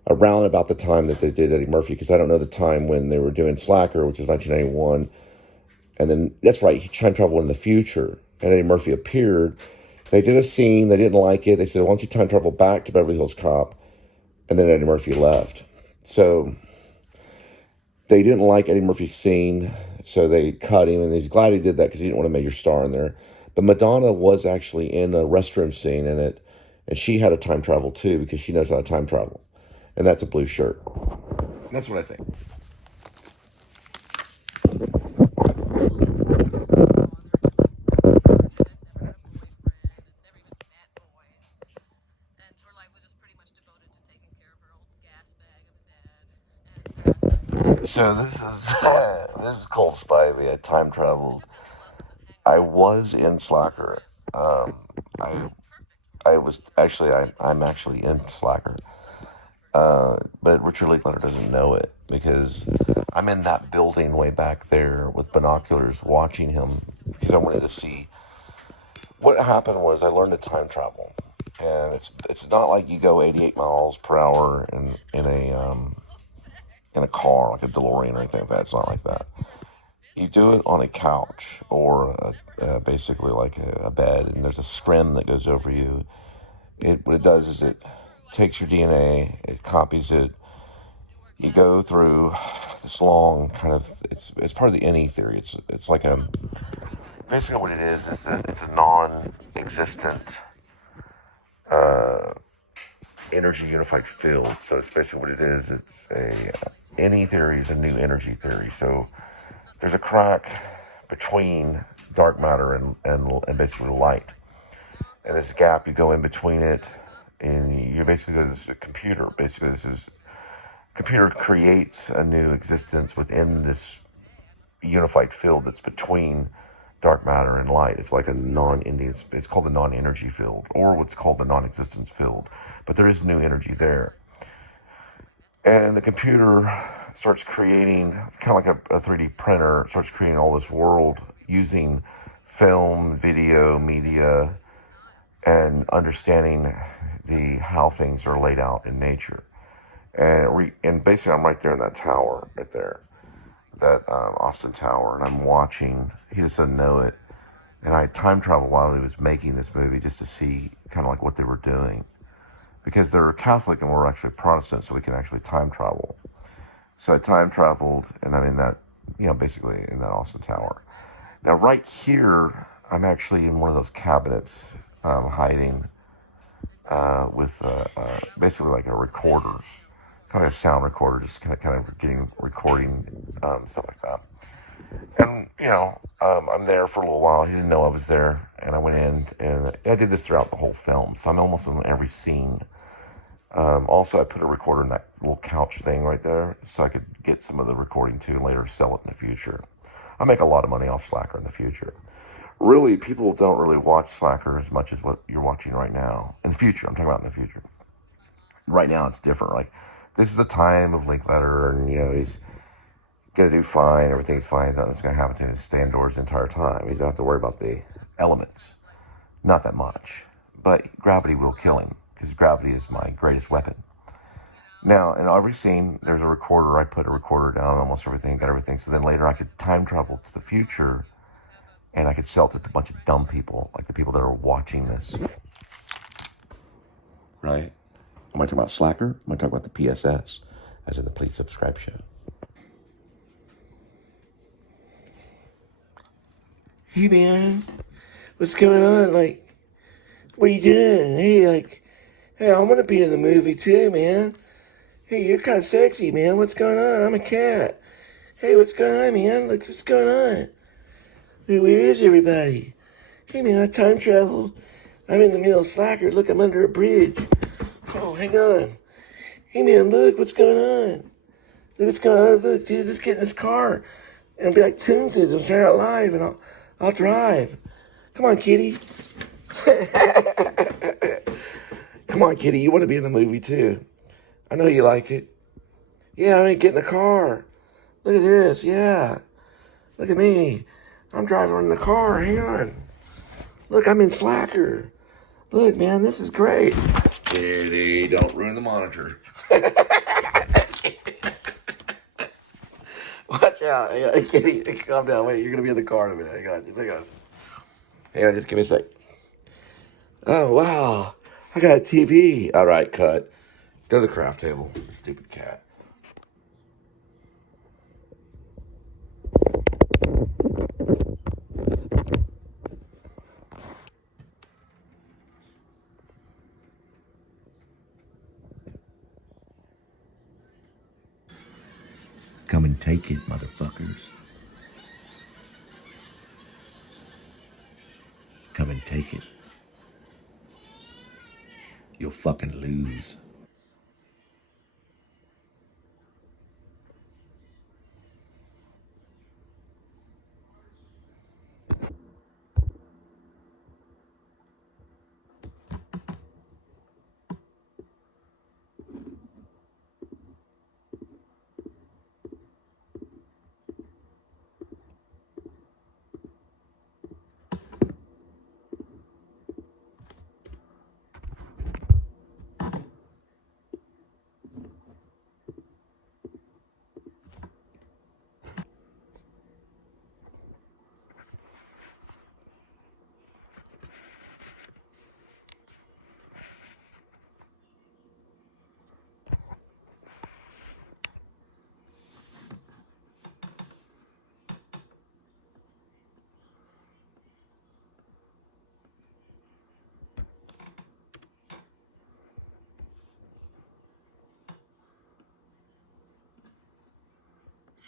around about the time that they did Eddie Murphy, because I don't know the time when they were doing Slacker, which is 1991. And then, that's right, he time traveled in the future, and Eddie Murphy appeared. They did a scene, they didn't like it. They said, why don't you time travel back to Beverly Hills Cop? And then Eddie Murphy left. So they didn't like Eddie Murphy's scene, so they cut him, and he's glad he did that because he didn't want a major star in there. But Madonna was actually in a restroom scene in it, and she had a time travel too because she knows how to time travel. And that's a blue shirt. That's what I think. So this is this is Cole Spivey. I time traveled. I was in Slacker. I was actually I'm actually in Slacker. But Richard Linklater doesn't know it because I'm in that building way back there with binoculars watching him because I wanted to see. What happened was I learned to time travel, and it's not like you go 88 miles per hour in a car like a DeLorean or anything like that. It's not like that. You do it on a couch or basically like a bed, and there's a scrim that goes over you. What it does is it takes your DNA, it copies it. You go through this long kind of it's part of the NE theory. It's like a basically what it is that it's a non-existent energy unified field. So it's basically what it is. It's a NE theory is a new energy theory. So there's a crack between dark matter and basically light. And this gap, you go in between it, and you basically, this is a computer. Basically, computer creates a new existence within this unified field that's between dark matter and light. It's like a non-ending, it's called the non-energy field, or what's called the non-existence field. But there is new energy there. And the computer starts creating, kind of like a 3D printer, starts creating all this world using film, video, media, and understanding how things are laid out in nature. And basically I'm right there in that tower, right there, that Austin Tower, and I'm watching, he just doesn't know it, and I time traveled while he was making this movie just to see kind of like what they were doing, because they're Catholic and we're actually Protestant, so we can actually time travel. So I time traveled, and I'm in that, basically in that Austin Tower. Now right here, I'm actually in one of those cabinets, hiding with basically like a recorder, kind of a sound recorder, just kind of recording stuff like that. And I'm there for a little while. He didn't know I was there, and I went in, and I did this throughout the whole film, so I'm almost in every scene. Also, I put a recorder in that little couch thing right there, so I could get some of the recording too, and later sell it in the future. I make a lot of money off Slacker in the future. Really, people don't really watch Slacker as much as what you're watching right now. In the future, I'm talking about in the future. Right now, it's different. Like, this is the time of Linklater, and, he's going to do fine. Everything's fine. Nothing's going to happen to him. Stay indoors the entire time. He doesn't have to worry about the elements. Not that much. But gravity will kill him, because gravity is my greatest weapon. Now, in every scene, there's a recorder. I put a recorder down, almost everything, got everything. So then later I could time travel to the future, and I could sell it to a bunch of dumb people, like the people that are watching this. Right? Am I talking about Slacker? Am I talking about the p.s.s, as in the Please Subscribe show? Hey man, what's going on? Like, what are you doing? Hey, I want to be in the movie too, man. Hey, you're kind of sexy, man. What's going on? I'm a cat. Hey, what's going on, man? Like, what's going on? Where is everybody? Hey man, I time traveled. I'm in the middle of Slacker. Look, I'm under a bridge. Oh, hang on. Hey man, look, what's going on? Look what's going on. Look, dude, let's get in this car and be like Toonses and share out live, and I'll drive. Come on, kitty. Come on, kitty. You want to be in the movie too. I know you like it. Yeah, I mean, get in the car. Look at this. Yeah. Look at me. I'm driving in the car. Hang on. Look, I'm in Slacker. Look, man, this is great. Kitty, don't ruin the monitor. Watch out. Hang on, kitty. Calm down. Wait, you're going to be in the car in a minute. Hang on. Just hang on. Hang on, just give me a sec. Oh, wow. I got a TV. All right, cut. Go to the craft table. Stupid cat. Come and take it, motherfuckers. Come and take it. You'll fucking lose.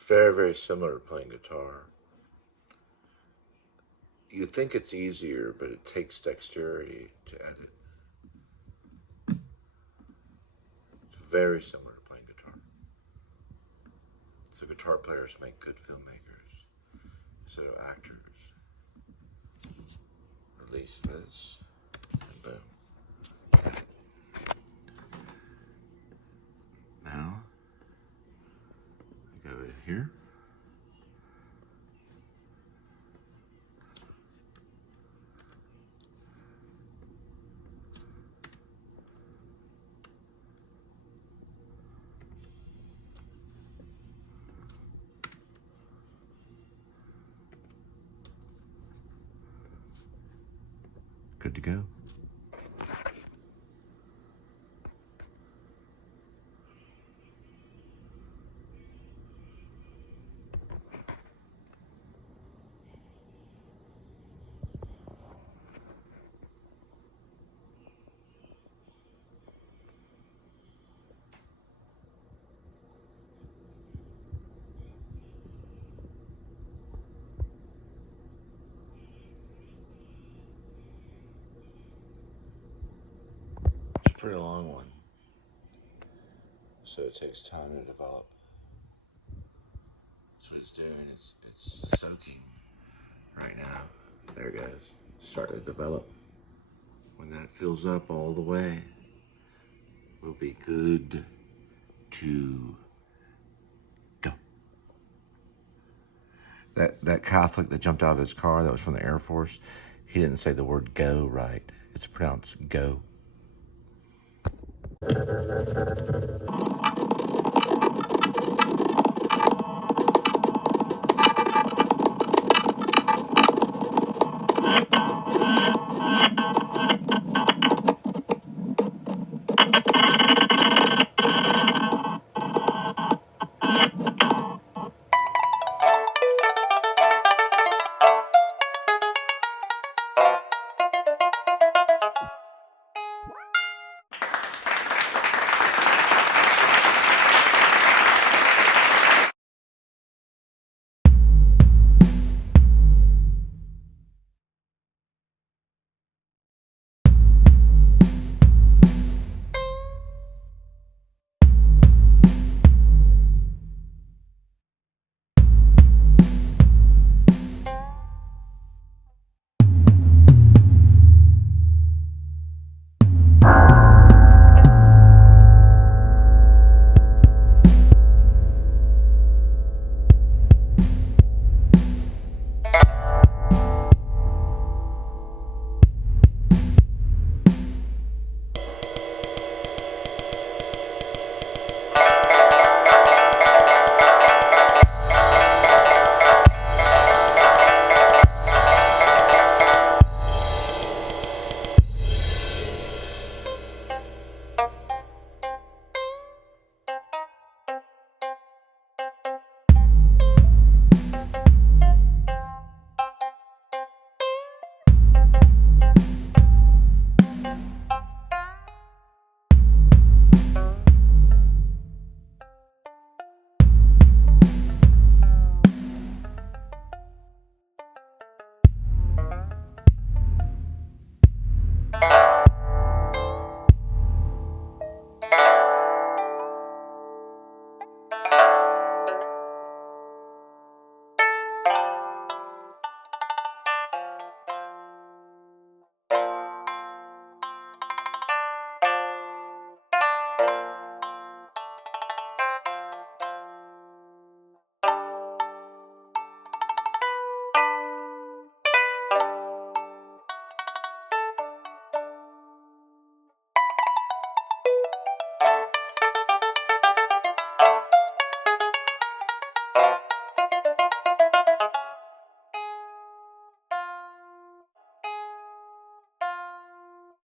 Very, very similar to playing guitar. You think it's easier, but it takes dexterity to edit. It's very similar to playing guitar. So guitar players make good filmmakers instead of actors. Release this, and boom. Now, I go in here. Good to go. It's a pretty long one, so it takes time to develop. That's what it's doing. It's soaking right now. There it goes. Starting to develop. When that fills up all the way, we'll be good to go. That Catholic that jumped out of his car, that was from the Air Force, he didn't say the word go right. It's pronounced go.